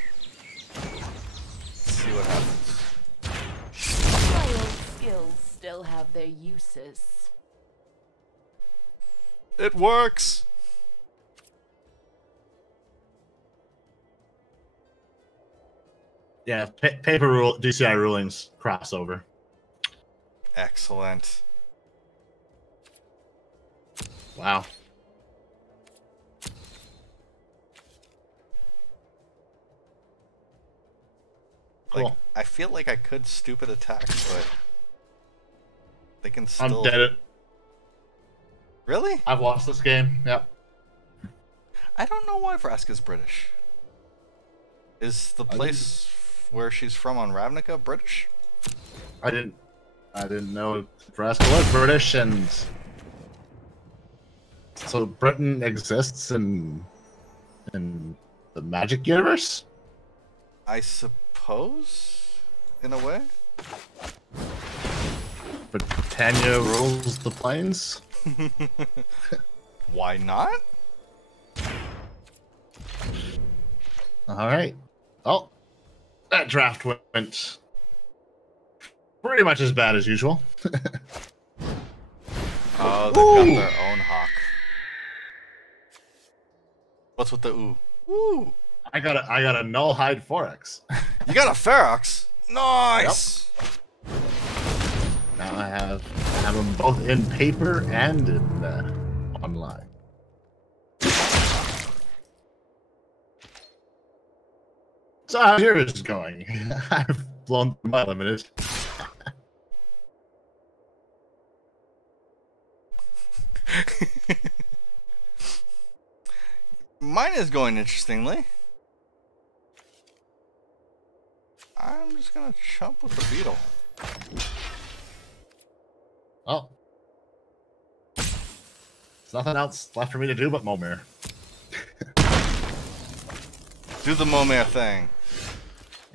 See what happens. My old skills still have their uses. It works! Yeah, paper rule DCI rulings crossover. Excellent. Wow. Like, Cool. I feel like I could stupid attack, but they can still. I'm dead. Really? I've lost this game. Yep. I don't know why Vraska's British. Is the place where she's from on Ravnica British? I didn't know Nebraska was British, and so Britain exists in the Magic universe. I suppose, in a way. Britannia rules the plains. Why not? All right. Oh, that draft went pretty much as bad as usual. Oh, they've got their own hawk. What's with the ooh? Woo! I got a null hide forex. You got a Ferox. Nice. Yep. Now I have them both in paper and in online. So how's yours going? I've blown my limited. Mine is going interestingly. I'm just gonna chump with the beetle. Oh. There's nothing else left for me to do but Momir. Do the Momir thing.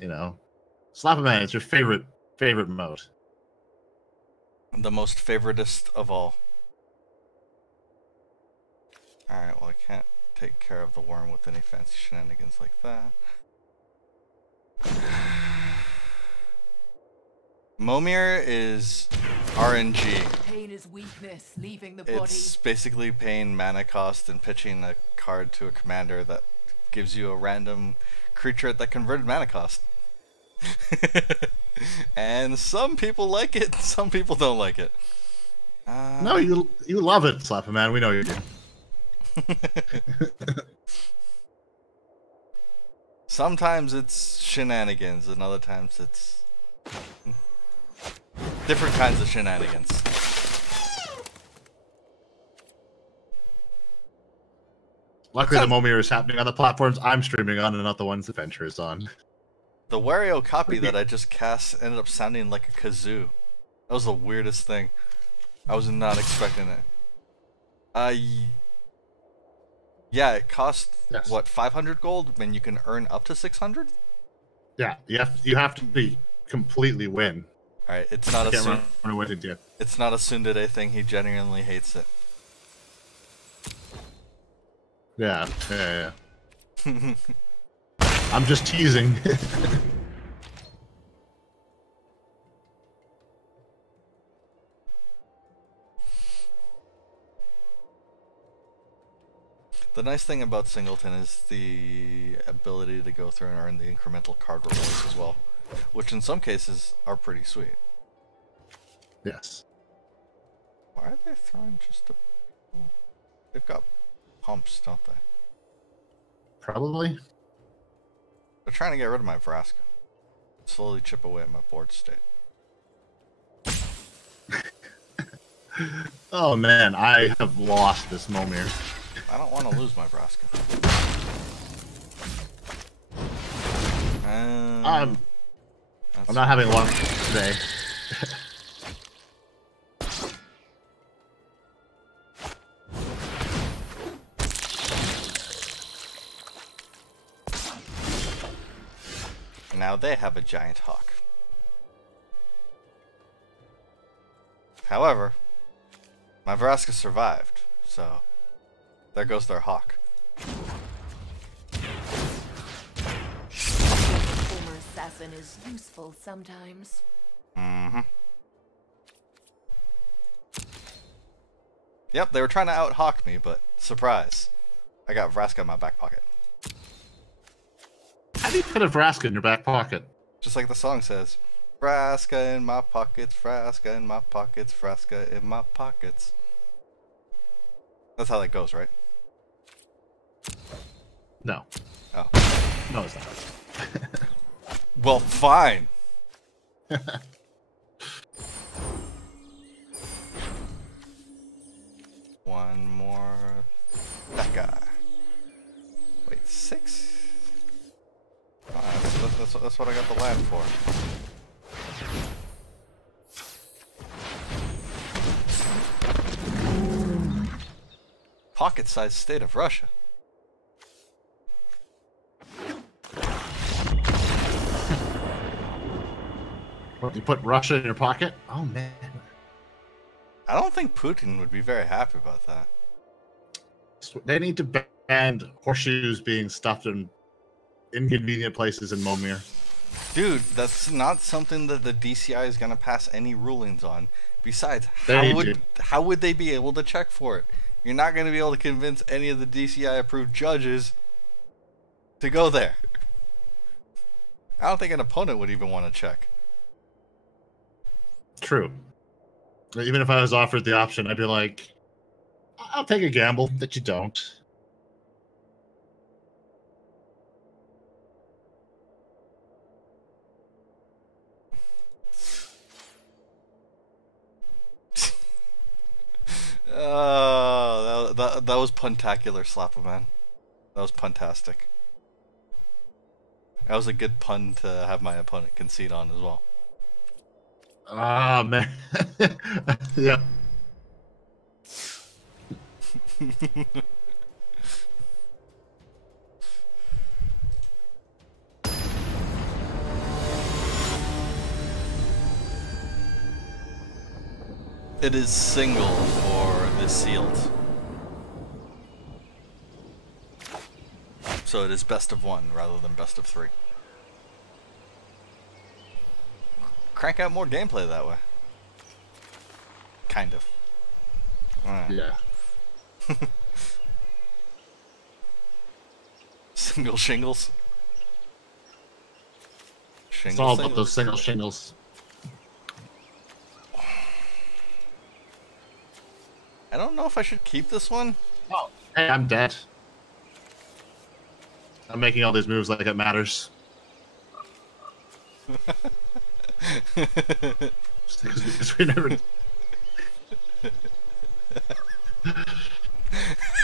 You know. Slap a man, it's your favorite mode. The most favoritist of all. Alright, well I can't take care of the worm with any fancy shenanigans like that. Momir is RNG. Pain is weakness, leaving the body. It's basically paying mana cost and pitching a card to a commander that gives you a random creature at that converted mana cost. And some people like it, some people don't like it. No, you love it, Slap a man. We know you do. Sometimes it's shenanigans, and other times it's different kinds of shenanigans. Luckily, the Momir is happening on the platforms I'm streaming on, and not the ones Adventure is on. The Wario copy that I just cast ended up sounding like a kazoo. That was the weirdest thing. I was not expecting it. Yeah, it cost what, 500 gold, and you can earn up to 600. Yeah, you have to be completely win. All right, it's not a it's not a tsundere thing. He genuinely hates it. Yeah. I'm just teasing. The nice thing about Singleton is the ability to go through and earn the incremental card rewards as well, which in some cases are pretty sweet. Yes. Why are they throwing just a... Oh, they've got pumps, don't they? Probably. They're trying to get rid of my Vraska. Slowly chip away at my board state. Oh man, I have lost this Momir. I don't want to lose my Vraska. I'm not having lunch today. Now they have a giant hawk. However, my Vraska survived, so there goes their hawk. Former assassin is useful sometimes. Mm-hmm. Yep, they were trying to out-hawk me, but surprise. I got Vraska in my back pocket. How do you put a Vraska in your back pocket? Just like the song says, Frasca in my pockets, Frasca in my pockets, Frasca in my pockets. That's how that goes, right? No. Oh. No, it's not. Well, fine. One more. That guy. Wait, 6? That's what I got the land for. Pocket-sized state of Russia. What, you put Russia in your pocket? Oh man. I don't think Putin would be very happy about that. They need to ban horseshoes being stuffed in inconvenient places in Momir. Dude, that's not something that the DCI is gonna pass any rulings on. Besides, how would they be able to check for it? You're not gonna be able to convince any of the DCI approved judges to go there. I don't think an opponent would even want to check. True. Even if I was offered the option, I'd be like, I'll take a gamble that you don't. Oh, that was puntacular, Slapperman. That was puntastic. That was a good pun to have my opponent concede on as well. Ah, man. Yeah. It is single for the sealed. So it is best of 1 rather than best of 3. Crank out more gameplay that way. Kind of. Yeah. Single shingles. It's all about those single shingles. I don't know if I should keep this one. Oh, hey, I'm dead. I'm making all these moves like it matters. Because we never.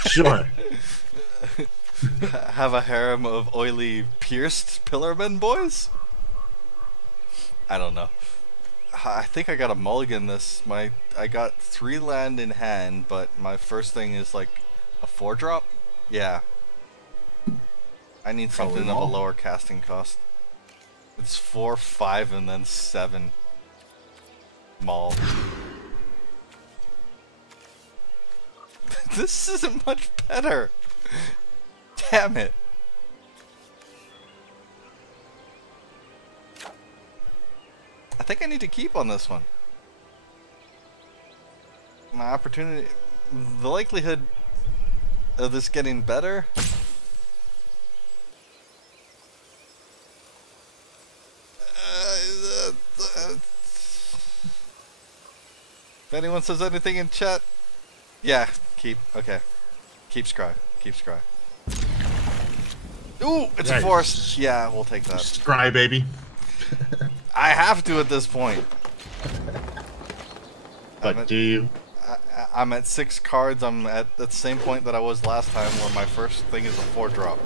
Sure. Have a harem of oily, pierced pillarmen boys? I don't know. I think I got a mulligan this. I got 3 land in hand, but my first thing is like a 4-drop? Yeah. I need something of a lower casting cost. It's 4, 5, and then 7. Maul. This isn't much better. Damn it. I think I need to keep on this one. My opportunity, the likelihood of this getting better. If anyone says anything in chat, yeah, keep. Okay, keep scry. Keep scry. Ooh, it's a force. Yeah, we'll take that. Scry, baby. I have to at this point. But do you? I'm at 6 cards. I'm at the same point that I was last time, where my first thing is a 4-drop.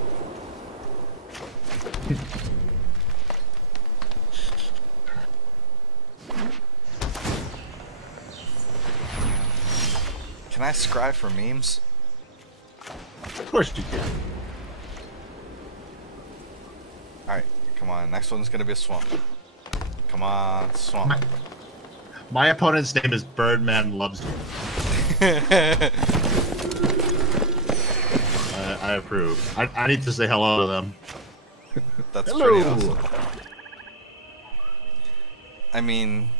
Can I scry for memes? Of course you can. Alright, come on. Next one's gonna be a swamp. Come on, swamp. My opponent's name is Birdman Loves You. I approve. I need to say hello to them. That's hello. Pretty awesome. I mean,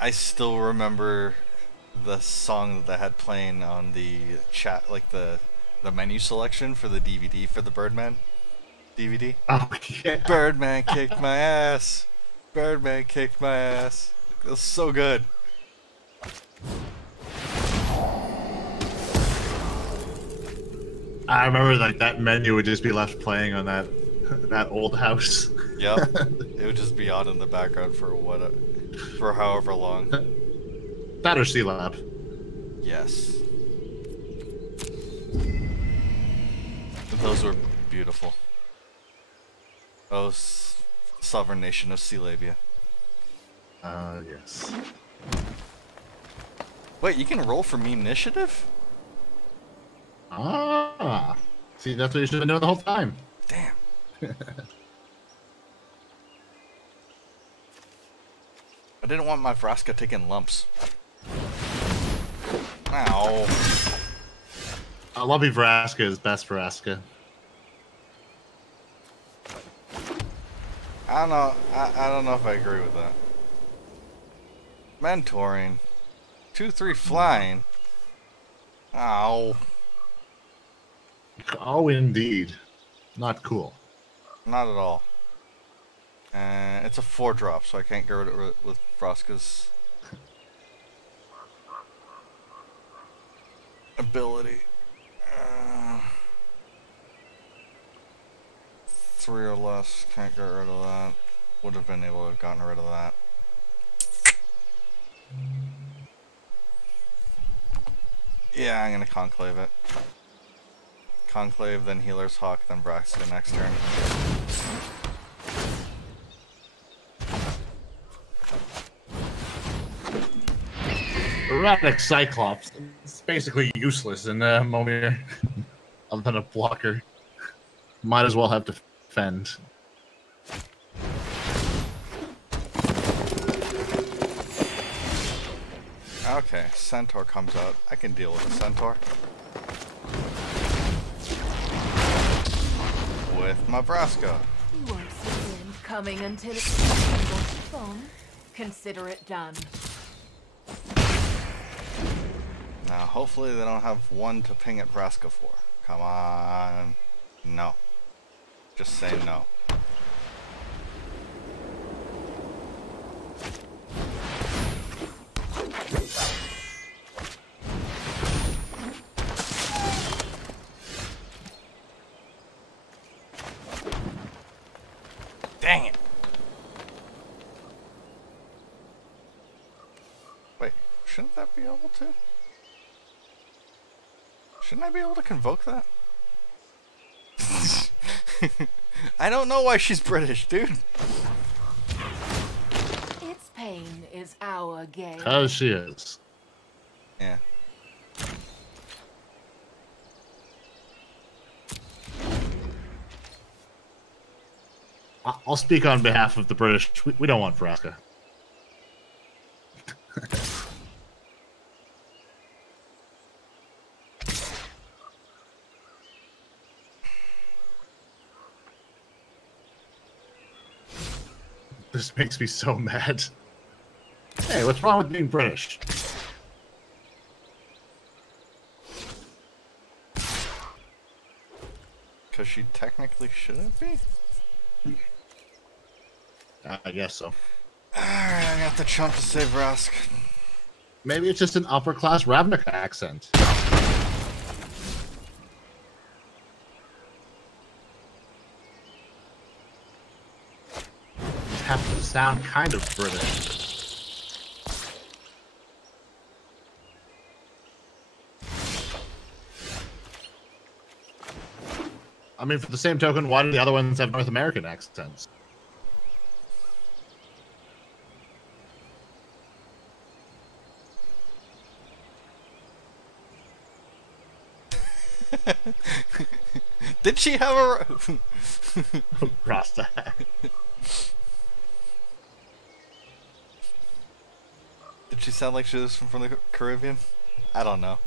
I still remember the song that they had playing on the chat, like the menu selection for the DVD for the Birdman DVD. Oh yeah. Birdman kicked my ass. Birdman kicked my ass. It was so good. I remember like that menu would just be left playing on that that old house. Yep. It would just be on in the background for for however long. That or C-Lab. Yes. Those were beautiful. Oh, sovereign nation of Sealabia. Yes. Wait, you can roll for me initiative? Ah. See, that's what you should have been doing the whole time. Damn. I didn't want my Vraska taking lumps. Ow. Lumpy Vraska is best Vraska. I don't know. I don't know if I agree with that. Mentoring. 2-3 flying. Ow. Oh, indeed. Not cool. Not at all. It's a 4-drop, so I can't get rid of it with Vraska's ability. 3 or less, can't get rid of that. Would have been able to have gotten rid of that. Yeah, I'm gonna Conclave it. Conclave, then Healer's Hawk, then Vraska next turn. Erratic Cyclops is basically useless in Momir. Other than a blocker. Might as well have defend. Okay, Centaur comes out. I can deal with a Centaur. With my Vraska. You won't see wind coming until it's phone. Consider it done. Now, hopefully they don't have one to ping at Vraska for. Come on. No. Just say no. Dang it. Wait, shouldn't that be able to? Shouldn't I be able to convoke that? I don't know why she's British, dude. Its pain is our game. As she is. Yeah. I'll speak on behalf of the British. We don't want Vraska. This makes me so mad. Hey, what's wrong with being British? Because she technically shouldn't be? I guess so. Alright, I got the chump to save Rask. Maybe it's just an upper class Ravnica accent. Just have to sound kind of British. I mean, for the same token, why do the other ones have North American accents? Did she have a Rasta? Did she sound like she was from the Caribbean? I don't know.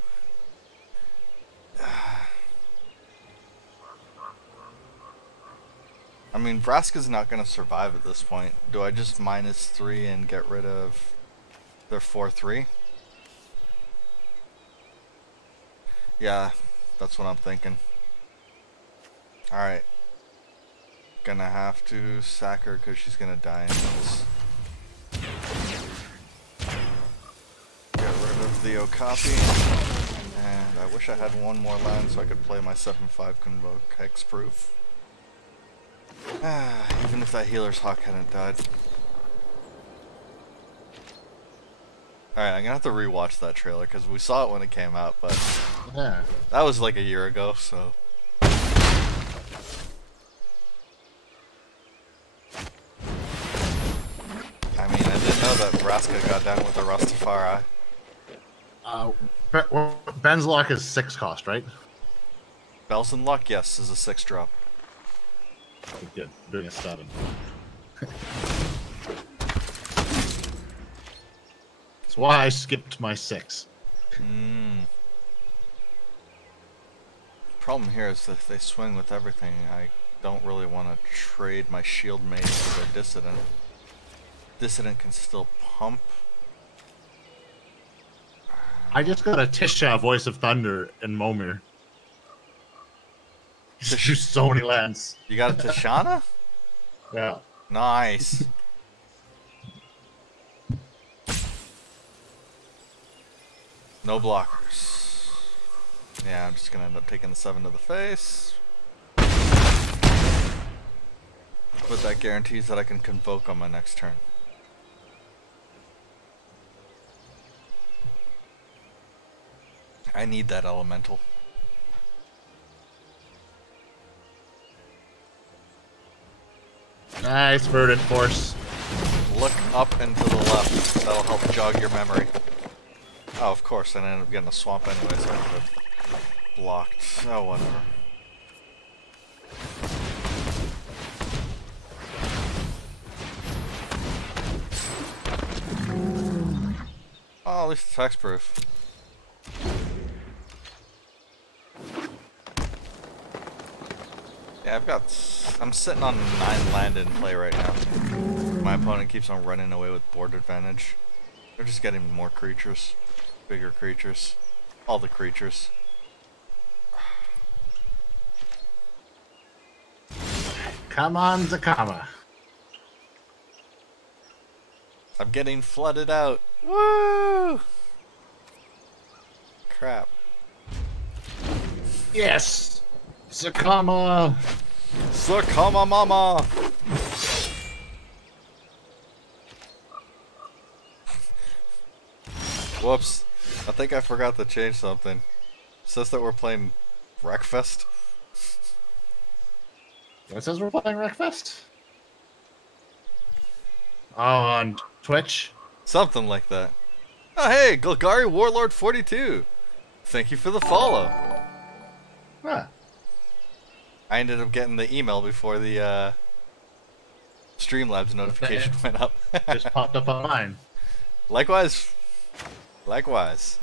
I mean, Vraska's not going to survive at this point. Do I just -3 and get rid of their 4-3? Yeah, that's what I'm thinking. Alright. Gonna have to sack her because she's gonna die in this. the Okapi. And I wish I had one more land so I could play my 7/5 Convoke Hexproof. Even if that Healer's Hawk hadn't died. Alright, I'm gonna have to rewatch that trailer because we saw it when it came out, but Yeah. that was like a year ago, so. I mean, I didn't know that Vraska got down with the Rastafari. Ben's Lock is 6 cost, right? Bells and Luck, yes, is a 6-drop. Good. Doing a 7. That's why I skipped my 6. Problem here is that if they swing with everything, I don't really want to trade my Shield Mage for their Dissident. Dissident can still pump. I just got a Tisha, Voice of Thunder, and Momir. Just use so many lands. You got a Tishana? Yeah. Nice. No blockers. Yeah, I'm just gonna end up taking the 7 to the face. But that guarantees that I can Convoke on my next turn. I need that elemental. Nice Verdant Force. Look up and to the left. That'll help jog your memory. Oh, of course, and I ended up getting a swamp anyway, so I could have blocked. Oh, whatever. Oh, at least it's hexproof. Yeah, I'm sitting on 9 land in play right now. My opponent keeps on running away with board advantage. They're just getting more creatures. Bigger creatures. All the creatures. Come on, Zakama. I'm getting flooded out. Woo! Crap. Yes! Zakama! Sakama Mama! Whoops. I think I forgot to change something. It says that we're playing Wreckfest. It says we're playing Wreckfest? Oh, on Twitch? Something like that. Oh hey, Golgari Warlord 42. Thank you for the follow. Huh. I ended up getting the email before the Streamlabs notification went up. Just popped up on mine. Likewise. Likewise.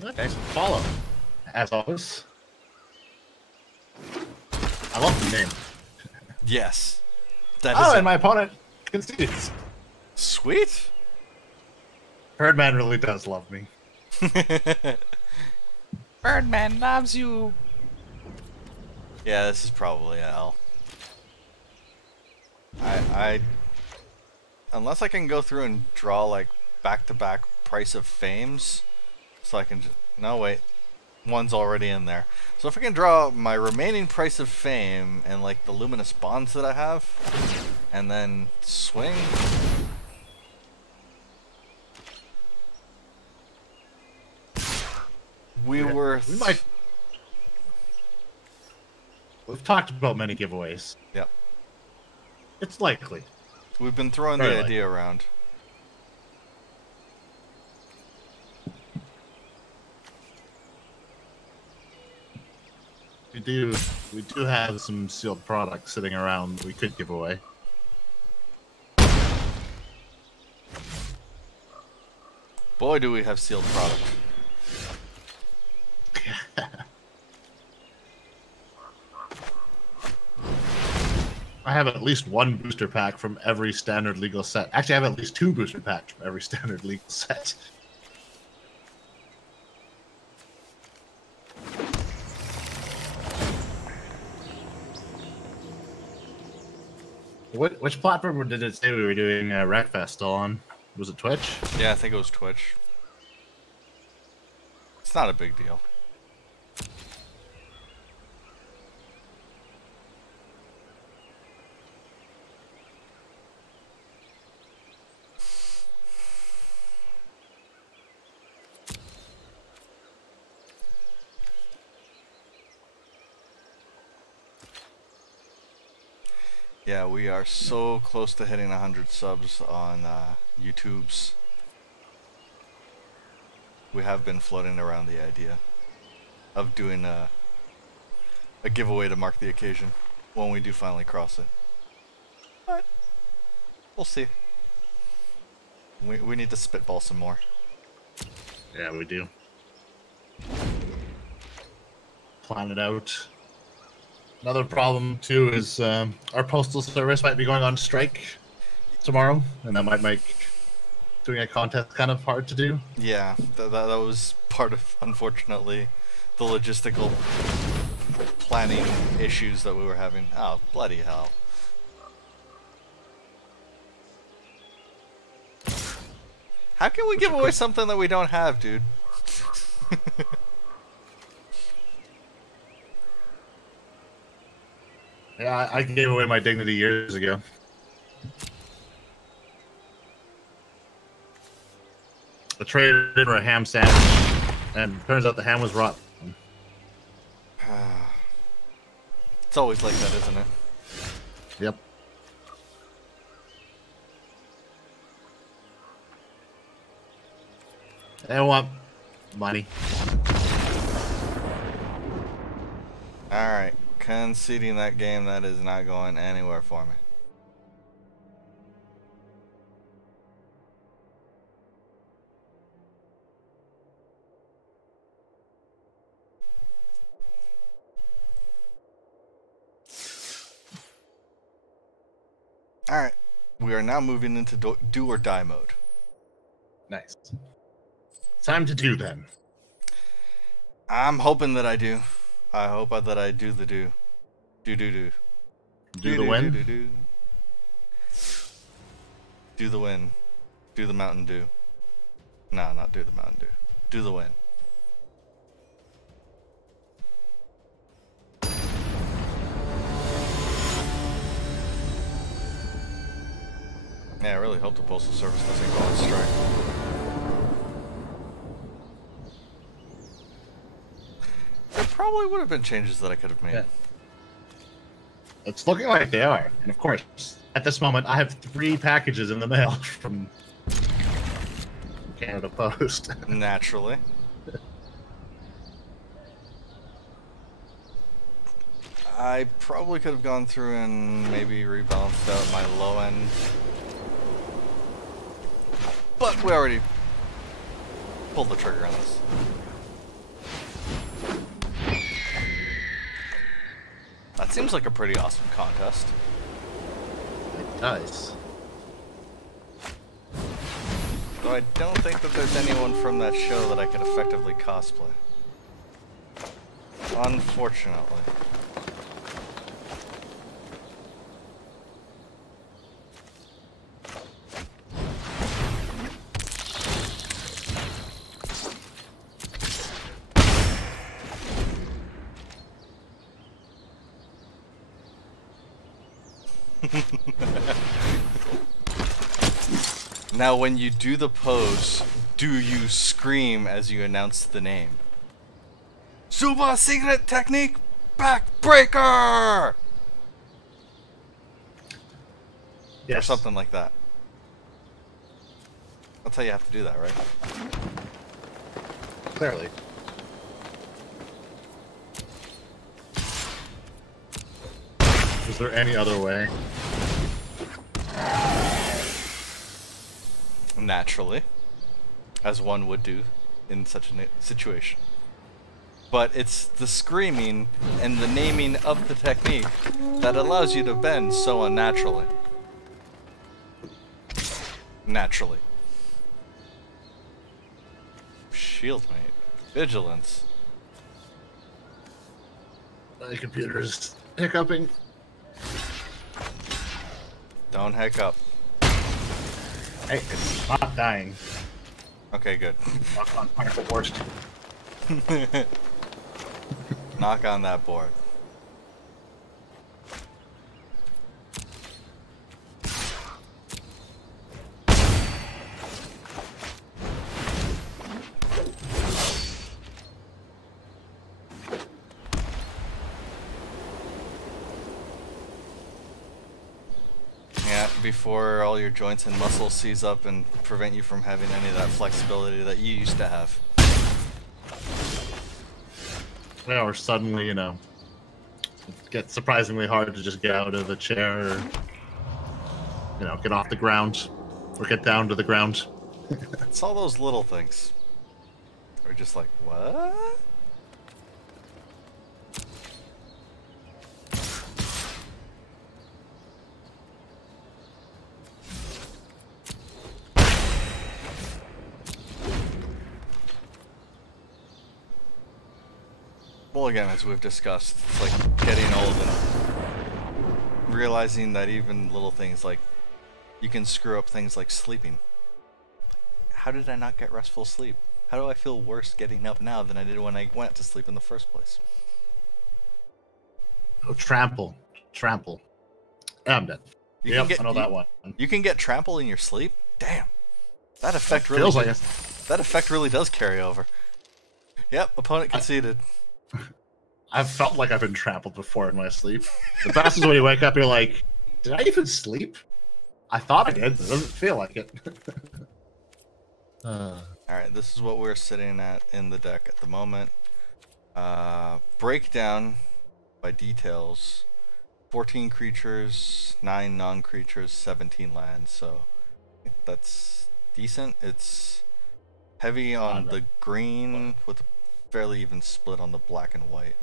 Thanks for the follow. As always. I love the name. Yes. That Oh, is and my opponent concedes. sweet. Birdman really does love me. Birdman loves you. Yeah, this is probably a L. I unless I can go through and draw like back-to-back Price of Fames, so I can no wait, one's already in there. So if I can draw my remaining Price of Fame and like the Luminous Bonds that I have, and then swing. We might. We've talked about many giveaways. Yep. It's likely. We've been throwing Very the likely. idea around. We do have some sealed products sitting around we could give away. Boy, do we have sealed product. I have at least one booster pack from every standard legal set. Actually, I have at least 2 booster packs from every standard legal set. Which platform did it say we were doing Wreckfest on? Was it Twitch? Yeah, I think it was Twitch. It's not a big deal. Yeah, we are so close to hitting 100 subs on YouTube's. We have been floating around the idea of doing a giveaway to mark the occasion when we do finally cross it. But we'll see. We need to spitball some more. Yeah, we do. Plan it out. Another problem too is our postal service might be going on strike tomorrow, and that might make doing a contest kind of hard to do. Yeah, that was part of, unfortunately, the logistical planning issues that we were having. Oh, bloody hell. How can we give away something that we don't have, dude? Yeah, I gave away my dignity years ago. I traded in for a ham sandwich, and turns out the ham was rotten. It's always like that, isn't it? Yep. I want money. Alright, conceding that game, that is not going anywhere for me. Alright, we are now moving into do or die mode. Nice. Time to do then. I'm hoping that I do. I hope that I do the do. Do. Do the win? Do. Do the win. Do the Mountain Dew. No, not do the Mountain Dew. Do the win. Yeah, I really hope the Postal Service doesn't go on strike. There probably would have been changes that I could have made. Yeah. It's looking like they are. And of course, at this moment, I have 3 packages in the mail from Canada Post. Naturally. I probably could have gone through and maybe rebalanced out my low end. But we already pulled the trigger on this. That seems like a pretty awesome contest. It does. Though I don't think that there's anyone from that show that I could effectively cosplay. Unfortunately. Now, when you do the pose, do you scream as you announce the name? Super secret technique, backbreaker! Yes. Or something like that. That's how you have to do that, right? Clearly. Is there any other way? Naturally, as one would do in such a situation. But it's the screaming and the naming of the technique that allows you to bend so unnaturally. Naturally. Shield mate. Vigilance. My computer's hiccuping. Don't hiccup. Hey, it's not dying. Okay, good. Knock on pineapple board. Knock on that board. Yeah, before all your joints and muscles seize up and prevent you from having any of that flexibility that you used to have. Yeah, or suddenly, you know, it gets surprisingly hard to just get out of a chair or, you know, get off the ground or get down to the ground. It's all those little things. We're just like, what? Well, again, as we've discussed, it's like getting old and realizing that even little things like you can screw up things like sleeping. How did I not get restful sleep? How do I feel worse getting up now than I did when I went to sleep in the first place? Oh, trample. Trample. Yeah, I'm dead. Yep, I know that one. You can get trample in your sleep? Damn. That effect really feels like it. That effect really does carry over. Yep, opponent conceded. I've felt like I've been trampled before in my sleep. The best is when you wake up, you're like, did I even sleep? I thought I did, but it doesn't feel like it. Alright, this is what we're sitting at in the deck at the moment. Breakdown by details. 14 creatures, 9 non-creatures, 17 lands, so I think that's decent. It's heavy on the green with a fairly even split on the black and white.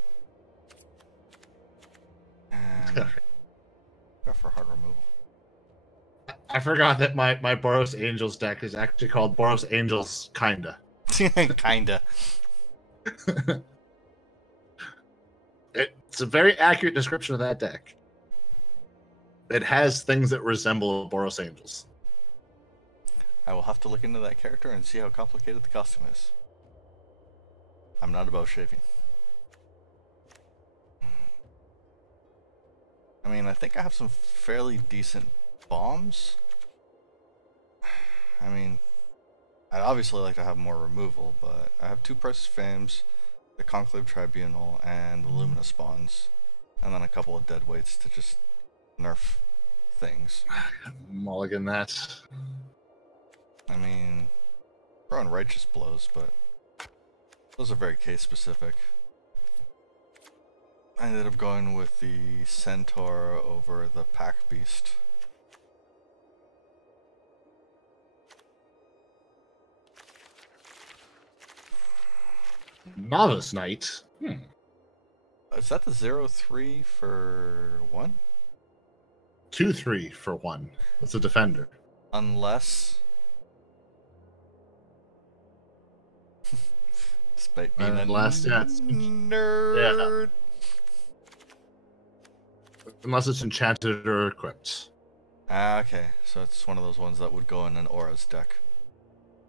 And go for hard removal. I forgot that my Boros Angels deck is actually called Boros Angels Kinda. Kinda. It's a very accurate description of that deck. It has things that resemble Boros Angels. I will have to look into that character and see how complicated the costume is. I'm not above shaving. I mean, I think I have some fairly decent bombs. I mean, I'd obviously like to have more removal, but I have 2 Precious Fames, the Conclave Tribunal, and the Lumina Spawns, and then a couple of dead weights to just nerf things. Mulligan that. I mean, throwing Righteous Blows, but those are very case specific. I ended up going with the Centaur over the Pack Beast. Novice Knight. Is that the 0-3 for 1? 2/3 for 1. It's a defender. Unless... Despite being a nerd. Yeah. Unless it's enchanted or equipped. Ah, okay. So it's one of those ones that would go in an Aura's deck.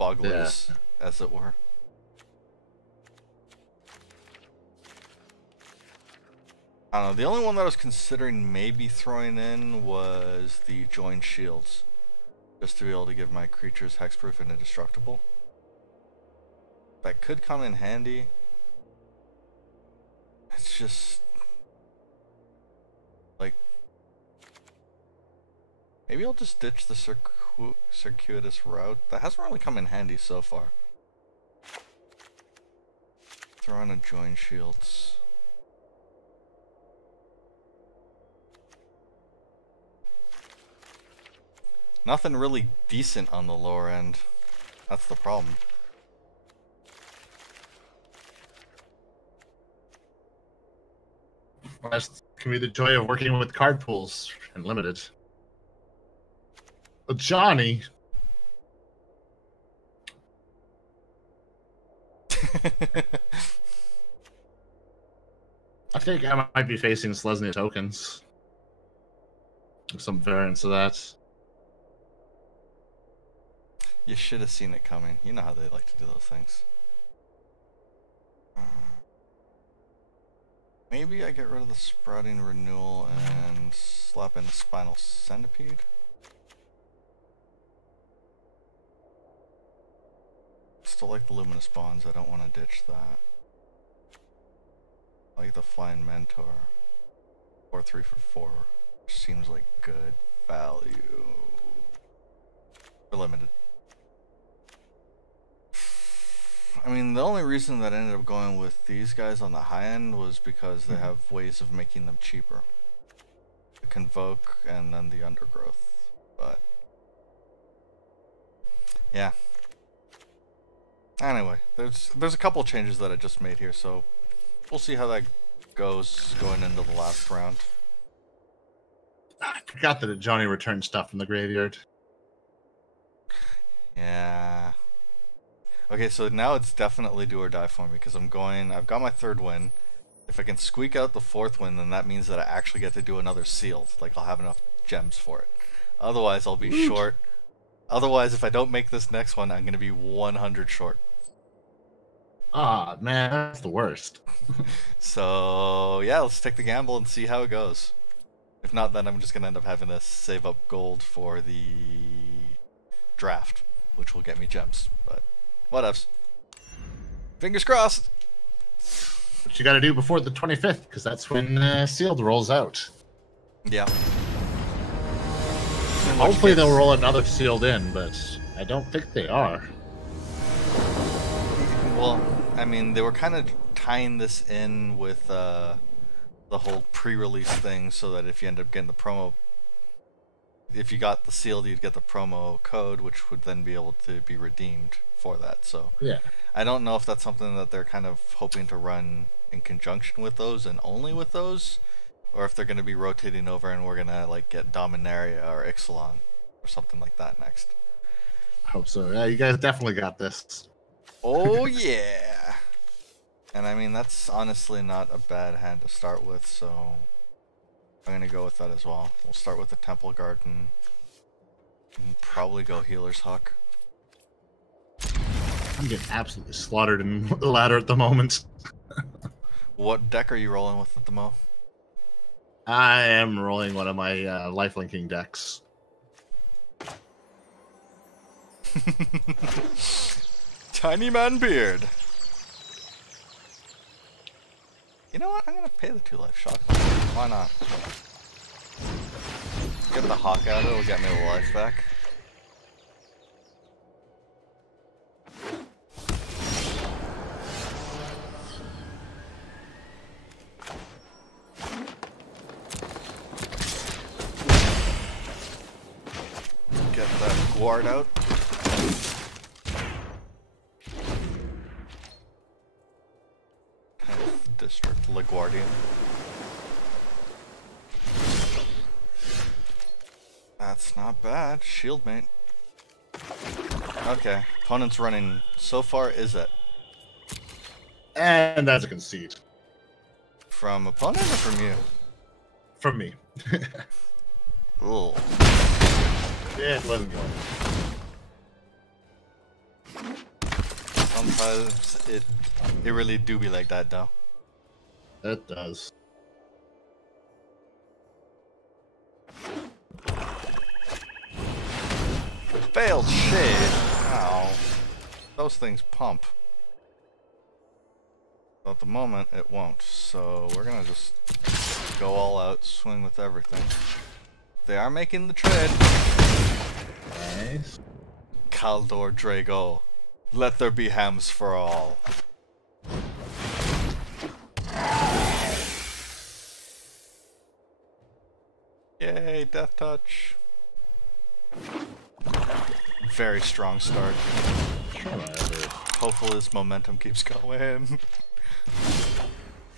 Bogglies, as it were. I don't know, the only one that I was considering maybe throwing in was the Joined Shields. Just to be able to give my creatures hexproof and indestructible. That could come in handy. It's just... like... maybe I'll just ditch the circuitous route. That hasn't really come in handy so far. Throw in a Joined Shields. Nothing really decent on the lower end. That's the problem. Well, that can be the joy of working with card pools and limited. But Johnny. I think I might be facing Selesnya tokens. Some variants of that. You should have seen it coming. You know how they like to do those things. Maybe I get rid of the Sprouting Renewal and slap in the Spinal Centipede. Still like the Luminous Bonds, I don't want to ditch that. I like the Flying Mentor. 4-3 for 4. Which seems like good value. For limited. I mean, the only reason that I ended up going with these guys on the high end was because they have ways of making them cheaper. The Convoke and then the Undergrowth. But yeah. Anyway, there's a couple changes that I just made here, so we'll see how that goes going into the last round. I forgot that Johnny returned stuff from the graveyard. Yeah. Okay, so now it's definitely do or die for me because I've got my 3rd win. If I can squeak out the 4th win, then that means that I actually get to do another sealed. Like, I'll have enough gems for it. Otherwise, I'll be short. Otherwise, if I don't make this next one, I'm going to be 100 short. Ah, man, that's the worst. So, yeah, let's take the gamble and see how it goes. If not, then I'm just going to end up having to save up gold for the draft, which will get me gems. But whatevs. Fingers crossed! What you gotta do before the 25th, because that's when Sealed rolls out. Yeah. Hopefully they'll roll another Sealed in, but I don't think they are. Well, I mean, they were kind of tying this in with the whole pre-release thing, so that if you end up getting the promo, if you got the Sealed, you'd get the promo code, which would then be able to be redeemed for that. So yeah, I don't know if that's something that they're kind of hoping to run in conjunction with those and only with those, or if they're going to be rotating over and we're going to like get Dominaria or Ixalan or something like that next. I hope so. Yeah, you guys definitely got this. Oh yeah. And I mean, that's honestly not a bad hand to start with, so I'm going to go with that as well. We'll start with the Temple Garden and probably go Healer's Huck. I'm getting absolutely slaughtered in the ladder at the moment. What deck are you rolling with at the mo? I am rolling one of my lifelinking decks. Tiny Man Beard. You know what? I'm gonna pay the 2-life shot. Why not? Get the Hawk out, it'll get me the life back. Get that guard out. District LaGuardian. That's not bad. Shield mate. Okay. Opponent's running so far is it? And that's a concede. From opponent or from you? From me. Ugh. Yeah, let him go. Sometimes it really do be like that though. It does. Failed shade. Ow. Those things pump. But at the moment it won't, so we're gonna just go all out, swing with everything. They are making the trade. Nice. Kaldor Drago. Let there be hams for all. Yay, Death Touch. Very strong start. Hopefully this momentum keeps going.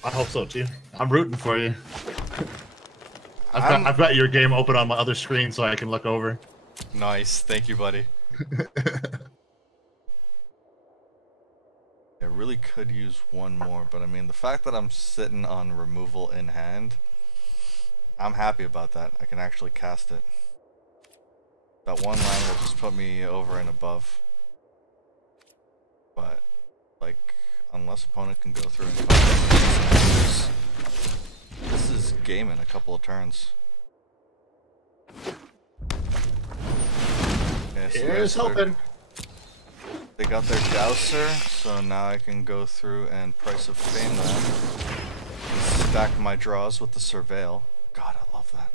I hope so too. I'm rooting for you. I've got your game open on my other screen so I can look over. Nice, thank you, buddy. I really could use one more, but I mean, the fact that I'm sitting on removal in hand, I'm happy about that. I can actually cast it. That one land will just put me over and above. But, like, unless opponent can go through and counter, this is game in a couple of turns. Okay, so Here's hoping. they got their Dowser, so now I can go through and Price of Fame that. Stack my draws with the Surveil. God, I love that.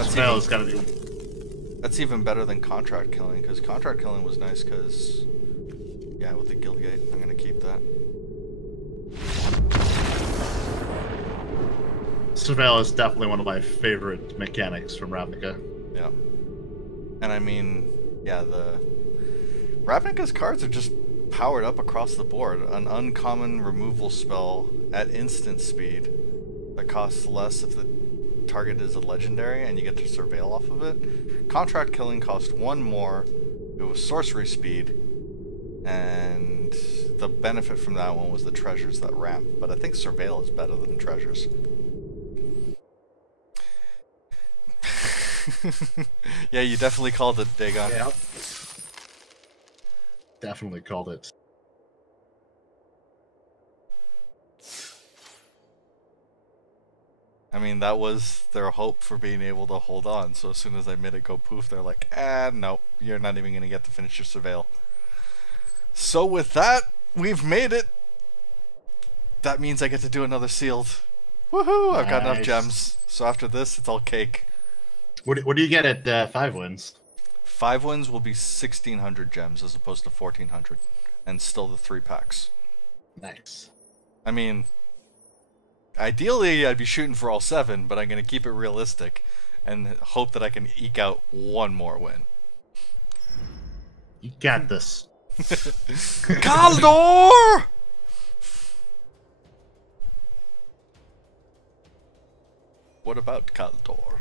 Surveil's gotta be. That's even better than Contract Killing, because Contract Killing was nice because, yeah, with the Guildgate, I'm going to keep that. Surveil is definitely one of my favorite mechanics from Ravnica. Yeah. And I mean, yeah, the Ravnica's cards are just powered up across the board. An uncommon removal spell at instant speed that costs less if the target is a legendary and you get to Surveil off of it. Contract Killing cost 1 more. It was sorcery speed, and the benefit from that one was the treasures that ramp. But I think Surveil is better than treasures. Yeah, you definitely called it, Dagon. Yeah. Definitely called it. I mean, that was their hope for being able to hold on, so as soon as I made it go poof, they're like, no, you're not even going to get to finish your Surveil. So with that, we've made it! That means I get to do another sealed. Woohoo! I've got enough gems. So after this, it's all cake. What do you get at 5 wins? 5 wins will be 1,600 gems as opposed to 1,400. And still the 3 packs. Nice. I mean, ideally I'd be shooting for all 7, but I'm going to keep it realistic and hope that I can eke out 1 more win. You got this. Kaldor! What about Kaldor?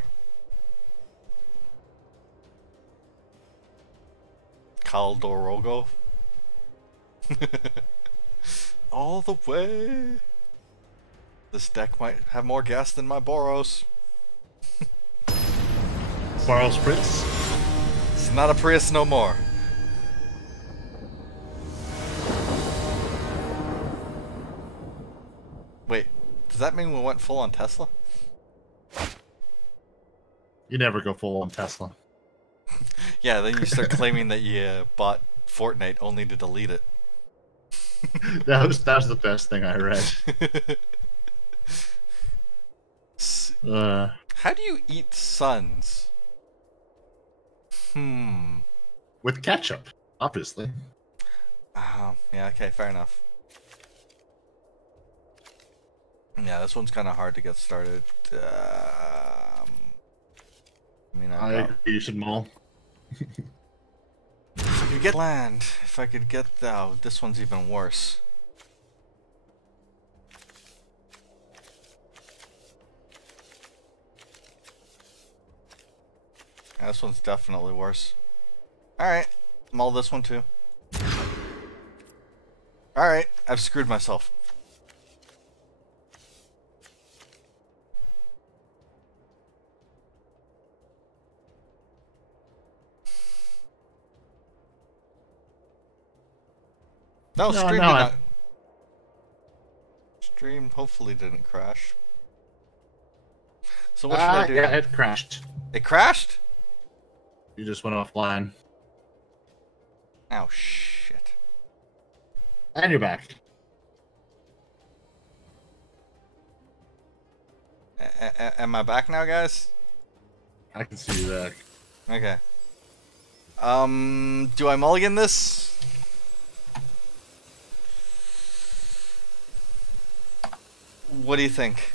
Kaldorogo? All the way. This deck might have more gas than my Boros. Boros Prius? It's not a Prius no more. Wait, does that mean we went full on Tesla? You never go full on Tesla. Yeah, then you start claiming that you bought Fortnite only to delete it. that was the best thing I read. How do you eat suns? With ketchup, obviously. Oh, yeah, okay, fair enough. Yeah, this one's kind of hard to get started. I mean, I agree, you should maul. If I could get land, if I could get... Oh, this one's even worse. Yeah, this one's definitely worse. Alright, mull this one too. Alright, I've screwed myself. No, stream did not. Stream hopefully didn't crash. So what should I do? Yeah, it crashed. It crashed? You just went offline. Oh shit. And you're back. Am I back now, guys? I can see you back. Okay. Do I mulligan this? What do you think?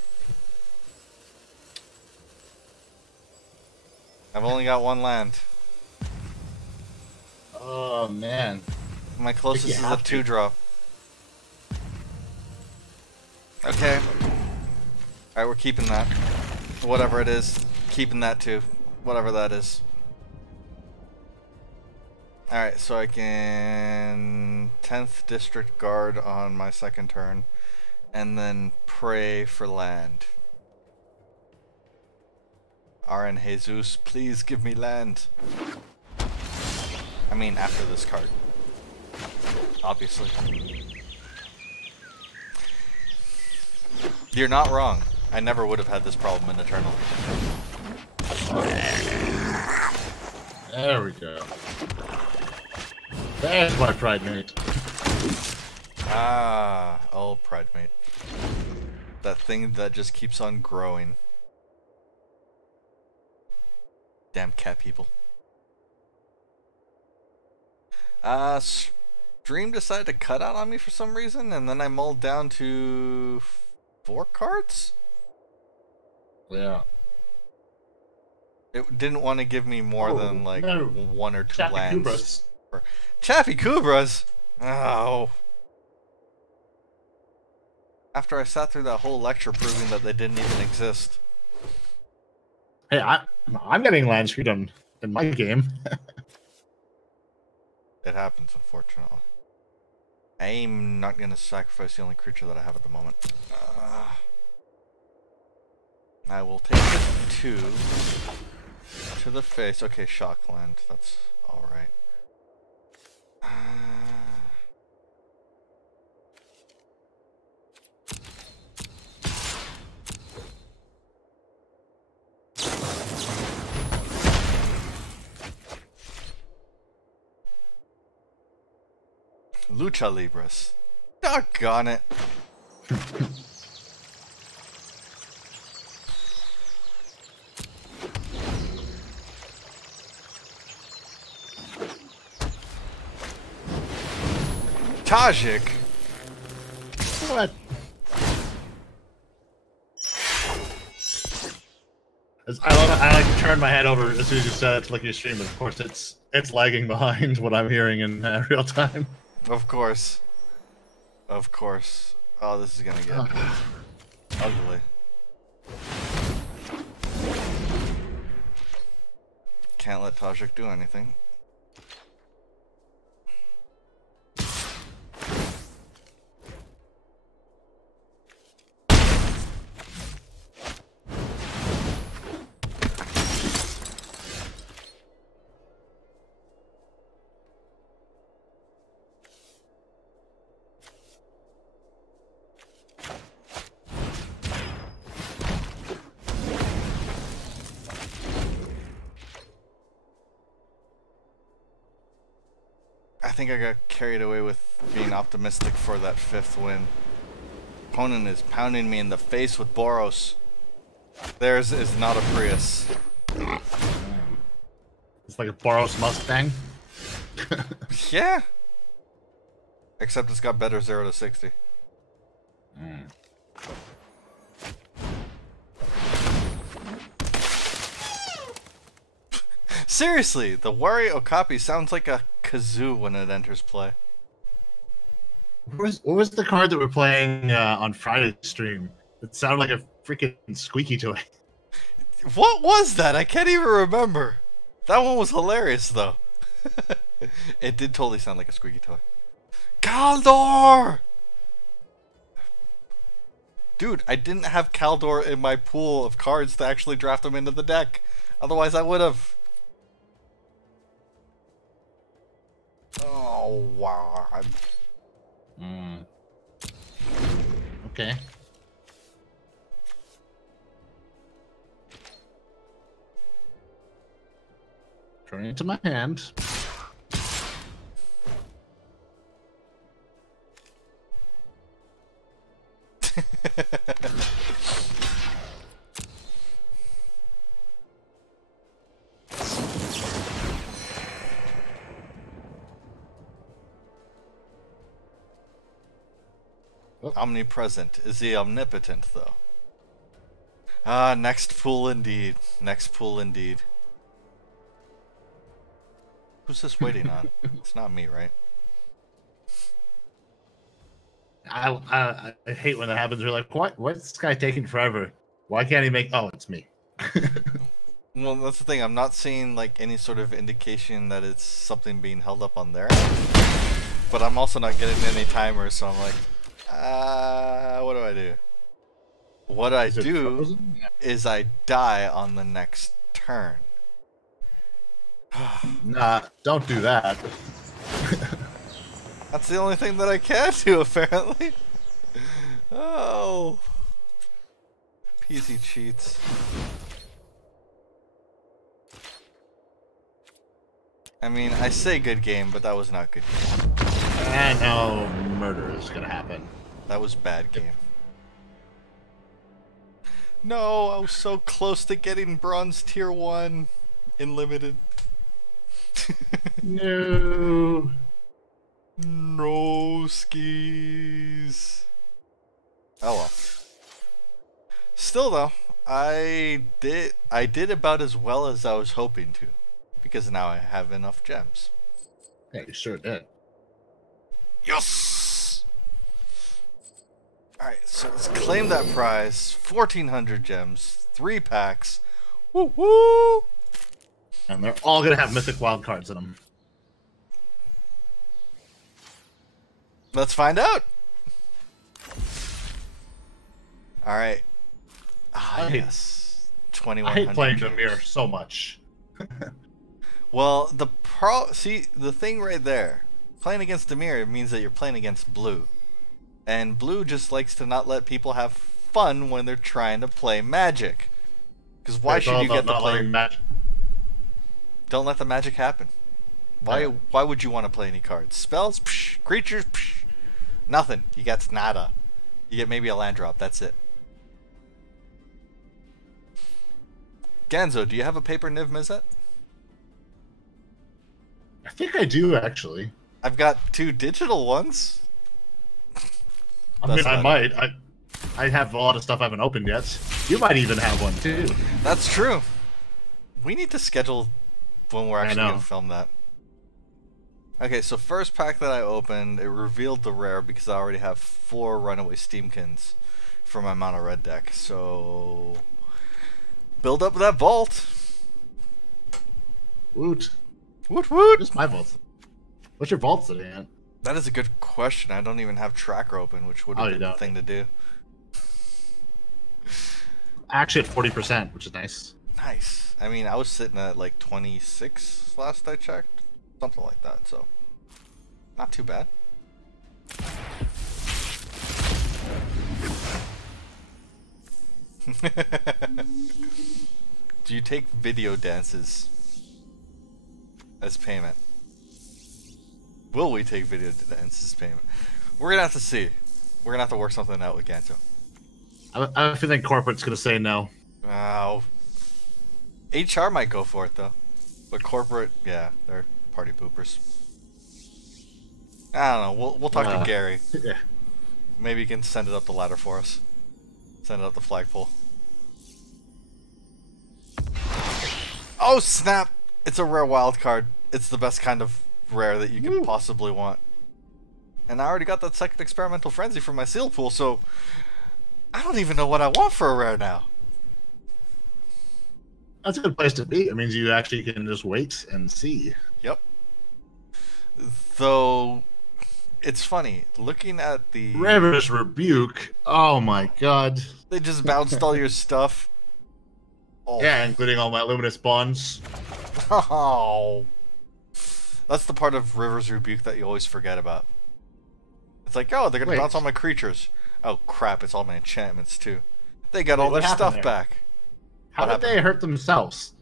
I've only got 1 land. Oh man. My closest is a 2-drop. Okay. Alright, we're keeping that. Whatever it is. Keeping that too. Whatever that is. Alright, so I can 10th District Guard on my 2nd turn. And then pray for land. RN Jesus, please give me land. I mean, after this card. Obviously. You're not wrong. I never would have had this problem in Eternal. There we go. There's my pride mate. Ah, oh, pride mate. That thing that just keeps on growing. Damn cat people. Stream decided to cut out on me for some reason, and then I mulled down to 4 cards? Yeah. It didn't want to give me more than like 1 or 2 Chappy lands. Kubras. Chappy Kubras? Oh. After I sat through that whole lecture proving that they didn't even exist. Hey, I'm getting land freedom in my game. It happens, unfortunately. I'm not going to sacrifice the only creature that I have at the moment. I will take the 2 to the face. Okay, shock land. That's alright. Lucha Libras. Doggone it. Tajik. What? I like turned my head over as soon as you said it to look at your stream, but of course it's lagging behind what I'm hearing in real time. Of course. Of course. Oh, this is gonna get ugly. Can't let Tajik do anything. I think I got carried away with being optimistic for that 5th win. Opponent is pounding me in the face with Boros. Theirs is not a Prius. It's like a Boros Mustang. Yeah. Except it's got better 0 to 60. Seriously, the Wari Okapi sounds like a kazoo when it enters play. What was the card that we're playing on Friday's stream? It sounded like a freaking squeaky toy. What was that? I can't even remember. That one was hilarious, though. It did totally sound like a squeaky toy. Kaldor! Dude, I didn't have Kaldor in my pool of cards to actually draft him into the deck. Otherwise, I would have. Oh, wow. Okay. Turn it into my hand. Omnipresent. Is he omnipotent, though? Ah, next pool indeed. Next pool indeed. Who's this waiting on? It's not me, right? I hate when that happens. We're like, what's this guy taking forever? Why can't he make... Oh, it's me. Well, that's the thing. I'm not seeing like any sort of indication that it's something being held up on their end. But I'm also not getting any timers, so I'm like, what do I do? What I Is it do frozen? Yeah. is I die on the next turn. Nah, don't do that. That's the only thing that I can do, apparently. Oh. Peasy cheats. I mean, I say good game, but that was not good game. And now murder is gonna happen. That was bad game. No, I was so close to getting bronze tier 1 in limited. No. No skis. Oh well. Still though, I did about as well as I was hoping to, because now I have enough gems. Yeah, you sure did. Yes! Alright, so let's claim that prize. 1,400 gems, 3 packs. Woo woo! And they're all gonna have mythic wild cards in them. Let's find out! Alright. Ah, yes. 2,100 I hate playing gems. Dimir so much. Well, see, the thing right there, playing against Dimir means that you're playing against blue. And blue just likes to not let people have fun when they're trying to play Magic. Because why should you get to play Magic? Don't let the magic happen. Why would you want to play any cards? Spells? Psh, creatures? Psh, nothing. You get nada. You get maybe a land drop. That's it. Ganzo, do you have a paper Niv Mizzet? I think I do actually. I've got 2 digital ones. I mean, I might. I have a lot of stuff I haven't opened yet. You might even have one too. That's true. We need to schedule when we're actually going to film that. Okay, so first pack that I opened, it revealed the rare because I already have 4 Runaway Steamkins for my mono red deck. So build up that vault. Woot. Woot woot. What's my vault? What's your vault sitting at? That is a good question. I don't even have tracker open, which would have been the thing to do. Actually at 40%, which is nice. Nice. I mean, I was sitting at like 26 last I checked. Something like that, so not too bad. Do you take video dances as payment? Will we take video dances as payment? We're gonna have to see. We're gonna have to work something out with Ganto. I feel like corporate's gonna say no. Oh. HR might go for it though. But corporate, yeah, they're party poopers. I don't know. We'll talk to Gary. Yeah. Maybe he can send it up the ladder for us. Send it up the flagpole. Oh snap! It's a rare wild card. It's the best kind of rare that you can possibly want. And I already got that second experimental frenzy from my seal pool, so I don't even know what I want for a rare now. That's a good place to be. It means you actually can just wait and see. Yep. Though, it's funny, looking at the... Ravenous Rebuke. Oh my god. They just bounced all your stuff. Oh. Yeah, including all my Luminous Bonds. Oh. That's the part of River's Rebuke that you always forget about. It's like, oh, they're going to bounce all my creatures. Oh crap, it's all my enchantments too. They got all their stuff back. How did they hurt themselves?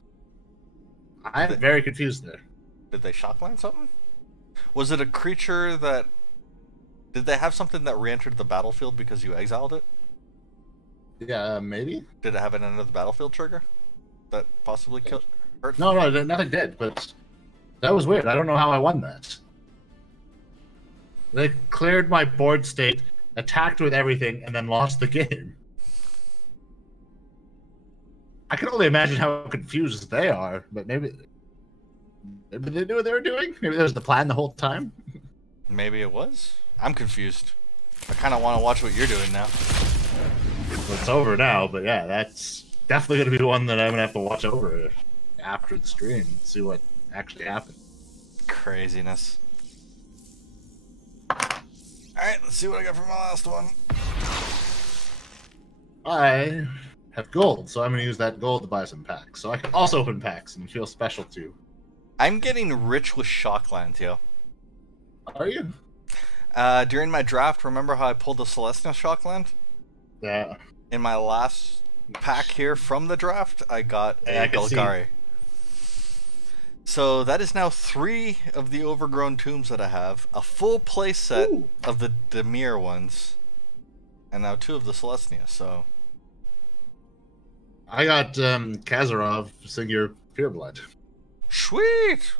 I'm very confused there. Did they shockland something? Was it a creature that... Did they have something that re-entered the battlefield because you exiled it? Yeah, maybe? Did it have an end of the battlefield trigger? That possibly killed... Hurt? No, nothing did, but... That was weird. I don't know how I won that. They cleared my board state, attacked with everything, and then lost the game. I can only imagine how confused they are, but maybe they knew what they were doing? Maybe that was the plan the whole time? Maybe it was. I'm confused. I kind of want to watch what you're doing now. Well, it's over now, but yeah, that's definitely going to be one that I'm going to have to watch over after the stream, see what actually happened. Craziness. Alright, let's see what I got for my last one. I have gold, so I'm going to use that gold to buy some packs. So I can also open packs and feel special too. I'm getting rich with Shocklands, yo. Are you? During my draft, remember how I pulled the Celestial Shockland? Yeah. In my last pack here from the draft, I got a Golgari. So that is now 3 of the overgrown tombs that I have, a full play set of the Dimir ones, and now 2 of the Celestia. So I got Kazarov Singular Pureblood. Sweet!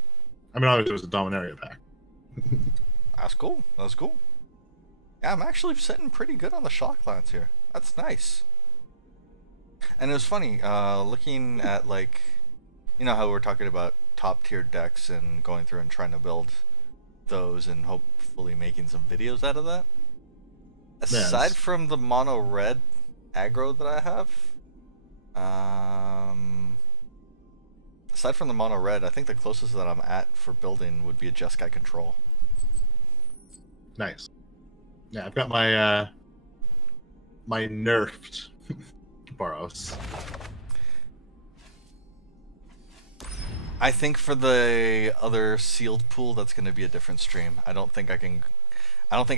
I mean, obviously it was a Dominaria pack. That's cool. That's cool. Yeah, I'm actually sitting pretty good on the Shocklands here. That's nice. And it was funny, looking at, like, you know how we're talking about top tier decks and going through and trying to build those and hopefully making some videos out of that. Aside from the mono red aggro that I have, aside from the mono red, I think the closest that I'm at for building would be a Jeskai control. Nice. Yeah, I've got my my nerfed Boros. I think for the other sealed pool, that's going to be a different stream. I don't think I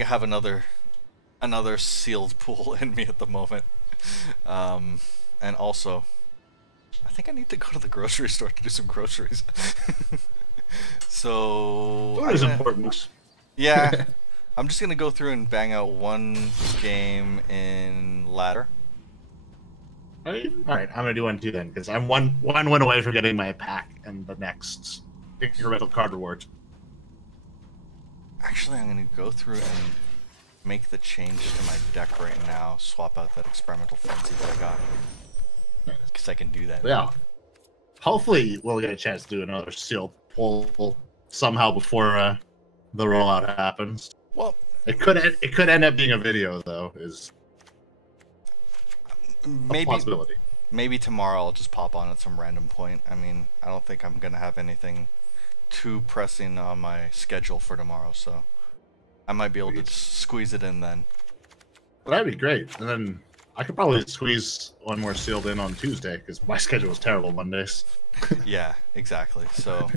have another sealed pool in me at the moment. And also, I think I need to go to the grocery store to do some groceries. So Food is important. Yeah, I'm just gonna go through and bang out 1 game in ladder. All right, I'm gonna do 1 too then, because I'm one win away from getting my pack and the next incremental card reward. Actually, I'm gonna go through and make the change to my deck right now. Swap out that experimental frenzy that I got, because I can do that. Yeah. Hopefully, we'll get a chance to do another sealed pull somehow before the rollout happens. Well, it could end up being a video though. Is maybe a possibility. Maybe tomorrow I'll just pop on at some random point. I mean, I don't think I'm gonna have anything too pressing on my schedule for tomorrow, so I might be able to squeeze it in then. Well, that'd be great. And then I could probably squeeze 1 more sealed in on Tuesday because my schedule is terrible Mondays. Yeah, exactly. So,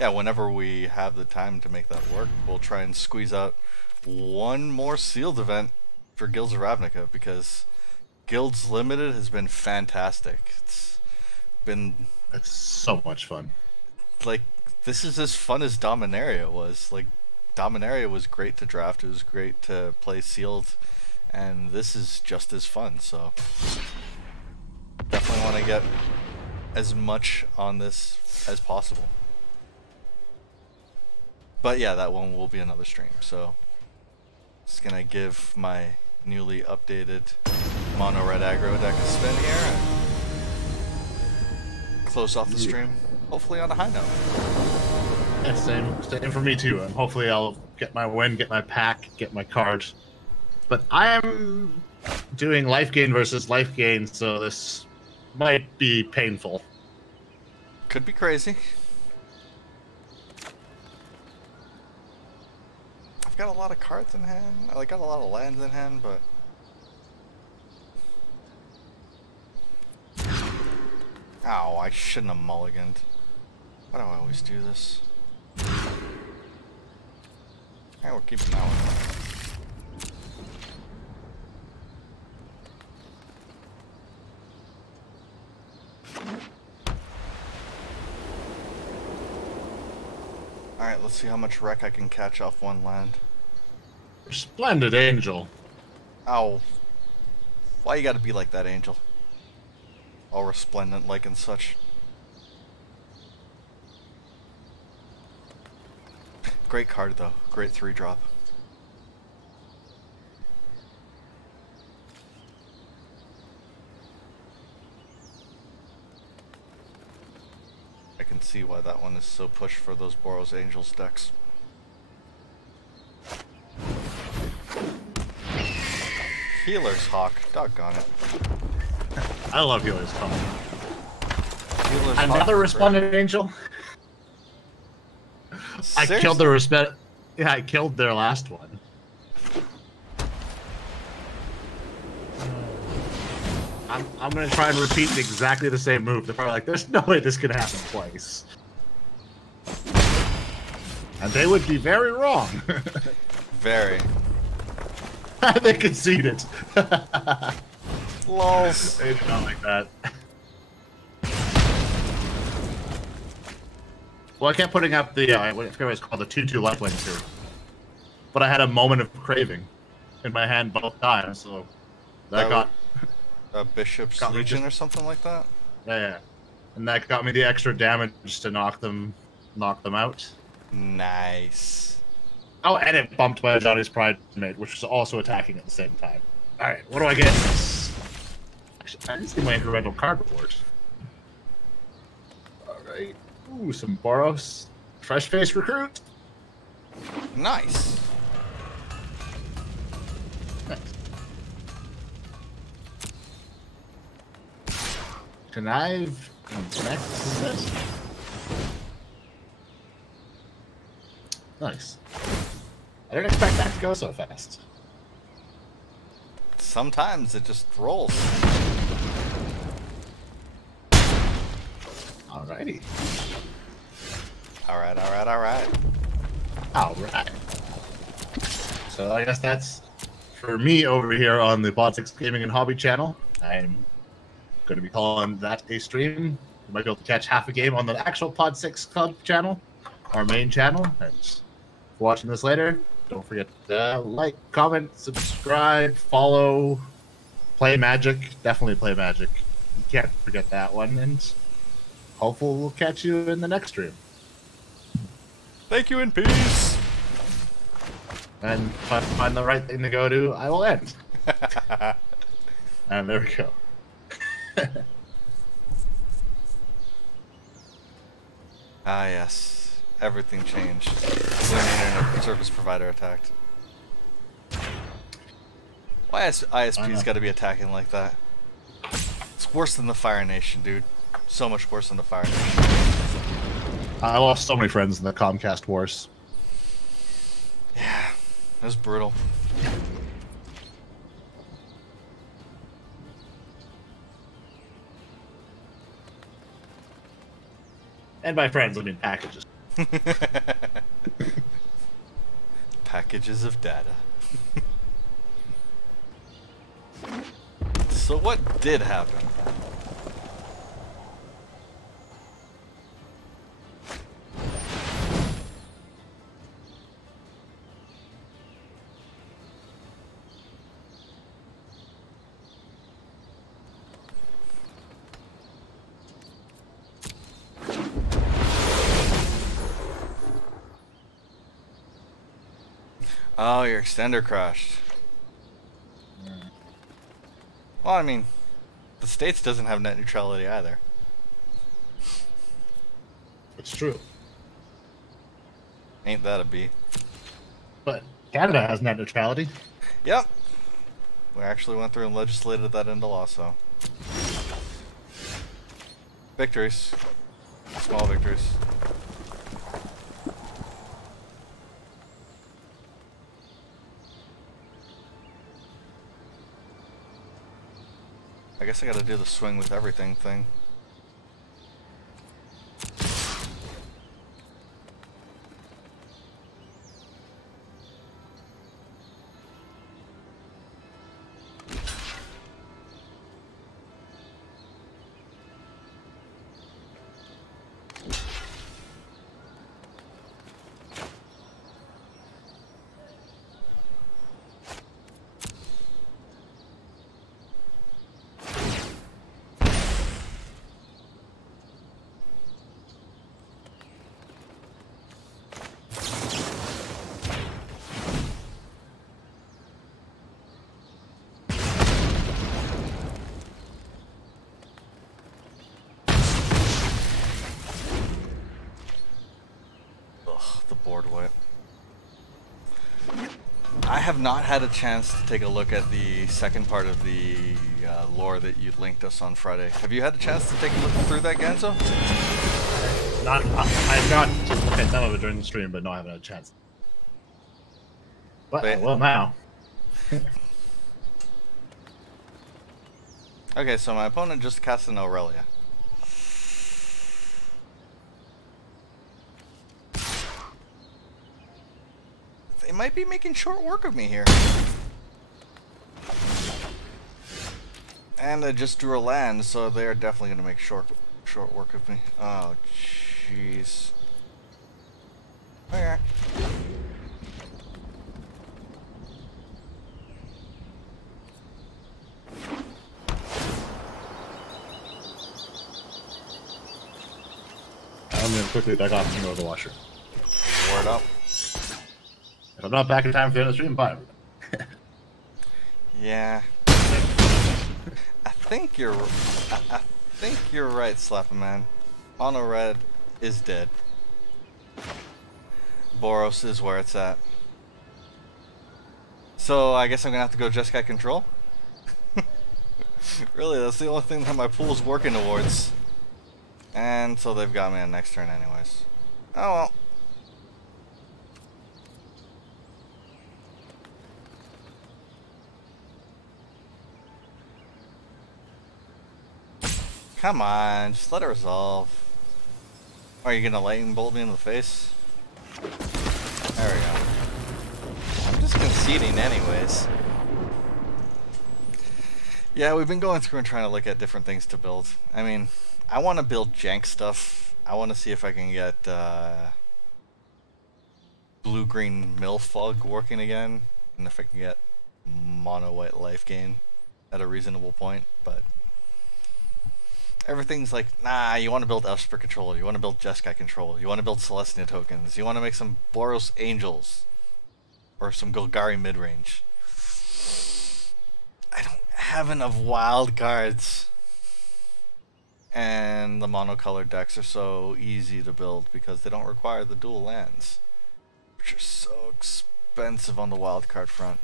yeah, whenever we have the time to make that work, we'll try and squeeze out 1 more sealed event for Guilds of Ravnica, because Guilds Limited has been fantastic. It's so much fun. Like, this is as fun as Dominaria was. Like, Dominaria was great to draft, it was great to play sealed, and this is just as fun, so definitely want to get as much on this as possible. But yeah, that one will be another stream, so just gonna give my newly updated mono red aggro deck a spin here and close off the stream, hopefully on a high note. Yeah, same for me too, and hopefully I'll get my win, get my pack, get my cards. But I am doing life gain versus life gain, so this might be painful. Could be crazy. I've got a lot of cards in hand. I got a lot of lands in hand, but ow, I shouldn't have mulliganed. Why do I always do this? Alright, we're keeping that one. Alright, let's see how much wreck I can catch off 1 land. Splendid Angel. Ow. Why you gotta be like that, Angel? All resplendent like and such. Great card though. Great 3-drop. I can see why that one is so pushed for those Boros Angels decks. Healer's Hawk. Doggone it. I love Healer's Hawk. Healer's Another Hawk Resplendent Angel? Seriously? I killed the respect. Yeah, I killed their last one. I'm gonna try and repeat exactly the same move. They're probably like, "There's no way this can happen twice," and they would be very wrong. Very. They conceded. Lols. They did not like that. Well, I kept putting up the I forget what it's called, the 2/2 lifelink here, but I had a moment of craving in my hand both times, so that got a Bishop's got Legion or something like that. Yeah, and that got me the extra damage to knock them out. Nice. Oh, and it bumped my Johnny's Pride mate, which was also attacking at the same time. All right, what do I get? Actually, I didn't see my incremental card reward. All right. Ooh, some Boros. Fresh face recruit. Nice. Connive. Next. Nice. I didn't expect that to go so fast. Sometimes it just rolls. Alrighty. Alright, alright, alright. Alright. So I guess that's for me over here on the Pod 6 Gaming and Hobby channel. I'm going to be calling that a stream. You might be able to catch half a game on the actual Pod 6 Club channel, our main channel. And if you're watching this later, don't forget to like, comment, subscribe, follow, play Magic. Definitely play Magic. You can't forget that one. And hopefully we'll catch you in the next stream. Thank you and peace. And if I find the right thing to go to, I will end. And there we go. Ah, yes. Everything changed when the internet service provider attacked. Why has ISP's got to be attacking like that? It's worse than the Fire Nation, dude. So much worse than the Fire Nation. I lost so many friends in the Comcast wars. Yeah, it was brutal. And by friends, I mean packages. Packages of data. So what did happen? Oh, your extender crashed. Well, I mean, the States doesn't have net neutrality either. It's true. Ain't that a bee? But Canada has net neutrality. Yep. We actually went through and legislated that into law, so. Victories. Small victories. I guess I gotta do the swing with everything thing. I have not had a chance to take a look at the second part of the lore that you linked us on Friday. Have you had a chance to take a look through that, Ganzo? I've got to look at some of it during the stream, but no, I haven't had a chance. But I will now. Okay, so my opponent just cast an Aurelia. They might be making short work of me here. And I just drew a land, so they are definitely going to make short work of me. Oh, jeez. Okay. I'm gonna quickly back off and go to the washer. Word up. If I'm not back in time for the end of the stream, bye. Yeah. I think you're right, Slapper Man. Mono Red is dead. Boros is where it's at. So I guess I'm gonna have to go Jeskai Control. Really, that's the only thing that my pool's working towards. And so they've got me on next turn anyways. Oh well. Come on, just let it resolve. Are you gonna lightning bolt me in the face? There we go. I'm just conceding anyways. Yeah, we've been going through and trying to look at different things to build. I mean, I want to build jank stuff. I want to see if I can get blue-green Milfog working again, and if I can get mono-white life gain at a reasonable point, but everything's like, nah, you want to build Esper control, you want to build Jeskai control, you want to build Celestia tokens, you want to make some Boros Angels, or some Golgari mid-range. I don't have enough wild cards. And the monocolored decks are so easy to build because they don't require the dual lands, which are so expensive on the wildcard front.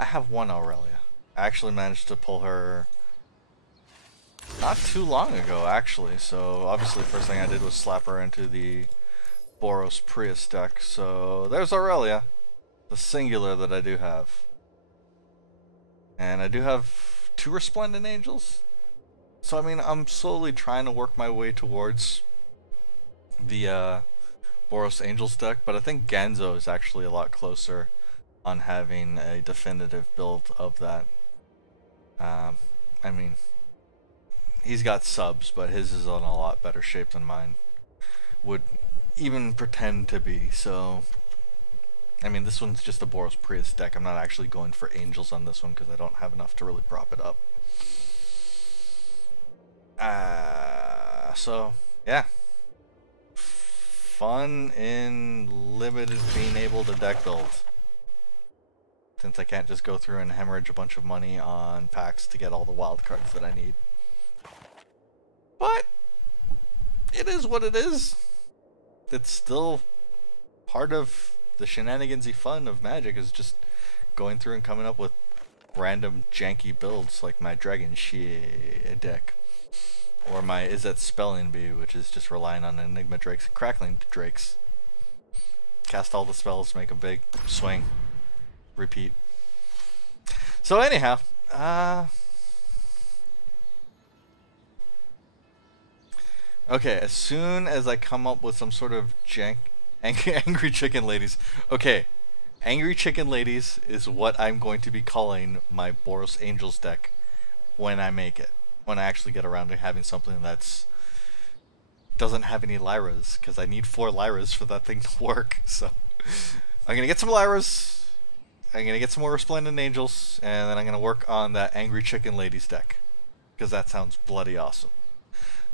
I have one Aurelia. I actually managed to pull her not too long ago, actually. So obviously the first thing I did was slap her into the Boros Prius deck. So there's Aurelia, the singular that I do have. And I do have 2 Resplendent Angels. So I mean, I'm slowly trying to work my way towards the Boros Angels deck, but I think Ganzo is actually a lot closer on having a definitive build of that. I mean, he's got subs, but his is on a lot better shape than mine would even pretend to be. So, I mean, this one's just a Boros Prius deck. I'm not actually going for Angels on this one because I don't have enough to really prop it up. So yeah, fun in limited being able to deck build, since I can't just go through and hemorrhage a bunch of money on packs to get all the wild cards that I need. But it is what it is. It's still part of the shenanigansy fun of Magic, is just going through and coming up with random janky builds like my Dragon Shit deck. Or my Is That Spelling Bee, which is just relying on Enigma Drakes and Crackling Drakes. Cast all the spells, make a big swing, repeat. So anyhow, okay, as soon as I come up with some sort of jank, angry chicken ladies. Okay, angry chicken ladies is what I'm going to be calling my Boros Angels deck when I make it. When I actually get around to having something that's doesn't have any Lyras, because I need 4 Lyras for that thing to work. So I'm gonna get some Lyras, I'm gonna get some more Resplendent Angels, and then I'm gonna work on that Angry Chicken Ladies deck, because that sounds bloody awesome.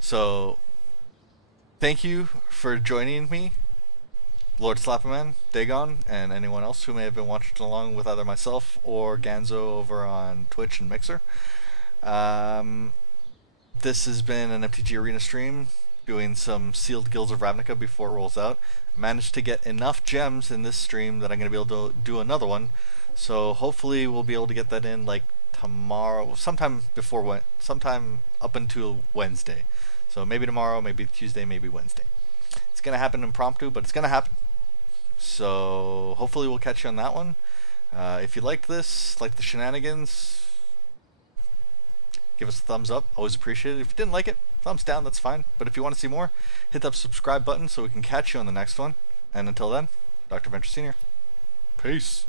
So thank you for joining me, Lord Slapperman, Dagon, and anyone else who may have been watching along with either myself or Ganzo over on Twitch and Mixer. This has been an MTG Arena stream, doing some sealed Guilds of Ravnica before it rolls out. Managed to get enough gems in this stream that I'm going to be able to do another one. So hopefully we'll be able to get that in like tomorrow, sometime up until Wednesday. So maybe tomorrow, maybe Tuesday, maybe Wednesday. It's going to happen impromptu, but it's going to happen. So hopefully we'll catch you on that one. If you liked this, like the shenanigans, Give us a thumbs up, always appreciate it. If you didn't like it, thumbs down, that's fine. But if you want to see more, hit that subscribe button so we can catch you on the next one. And until then, Dr. Venture Senior. Peace.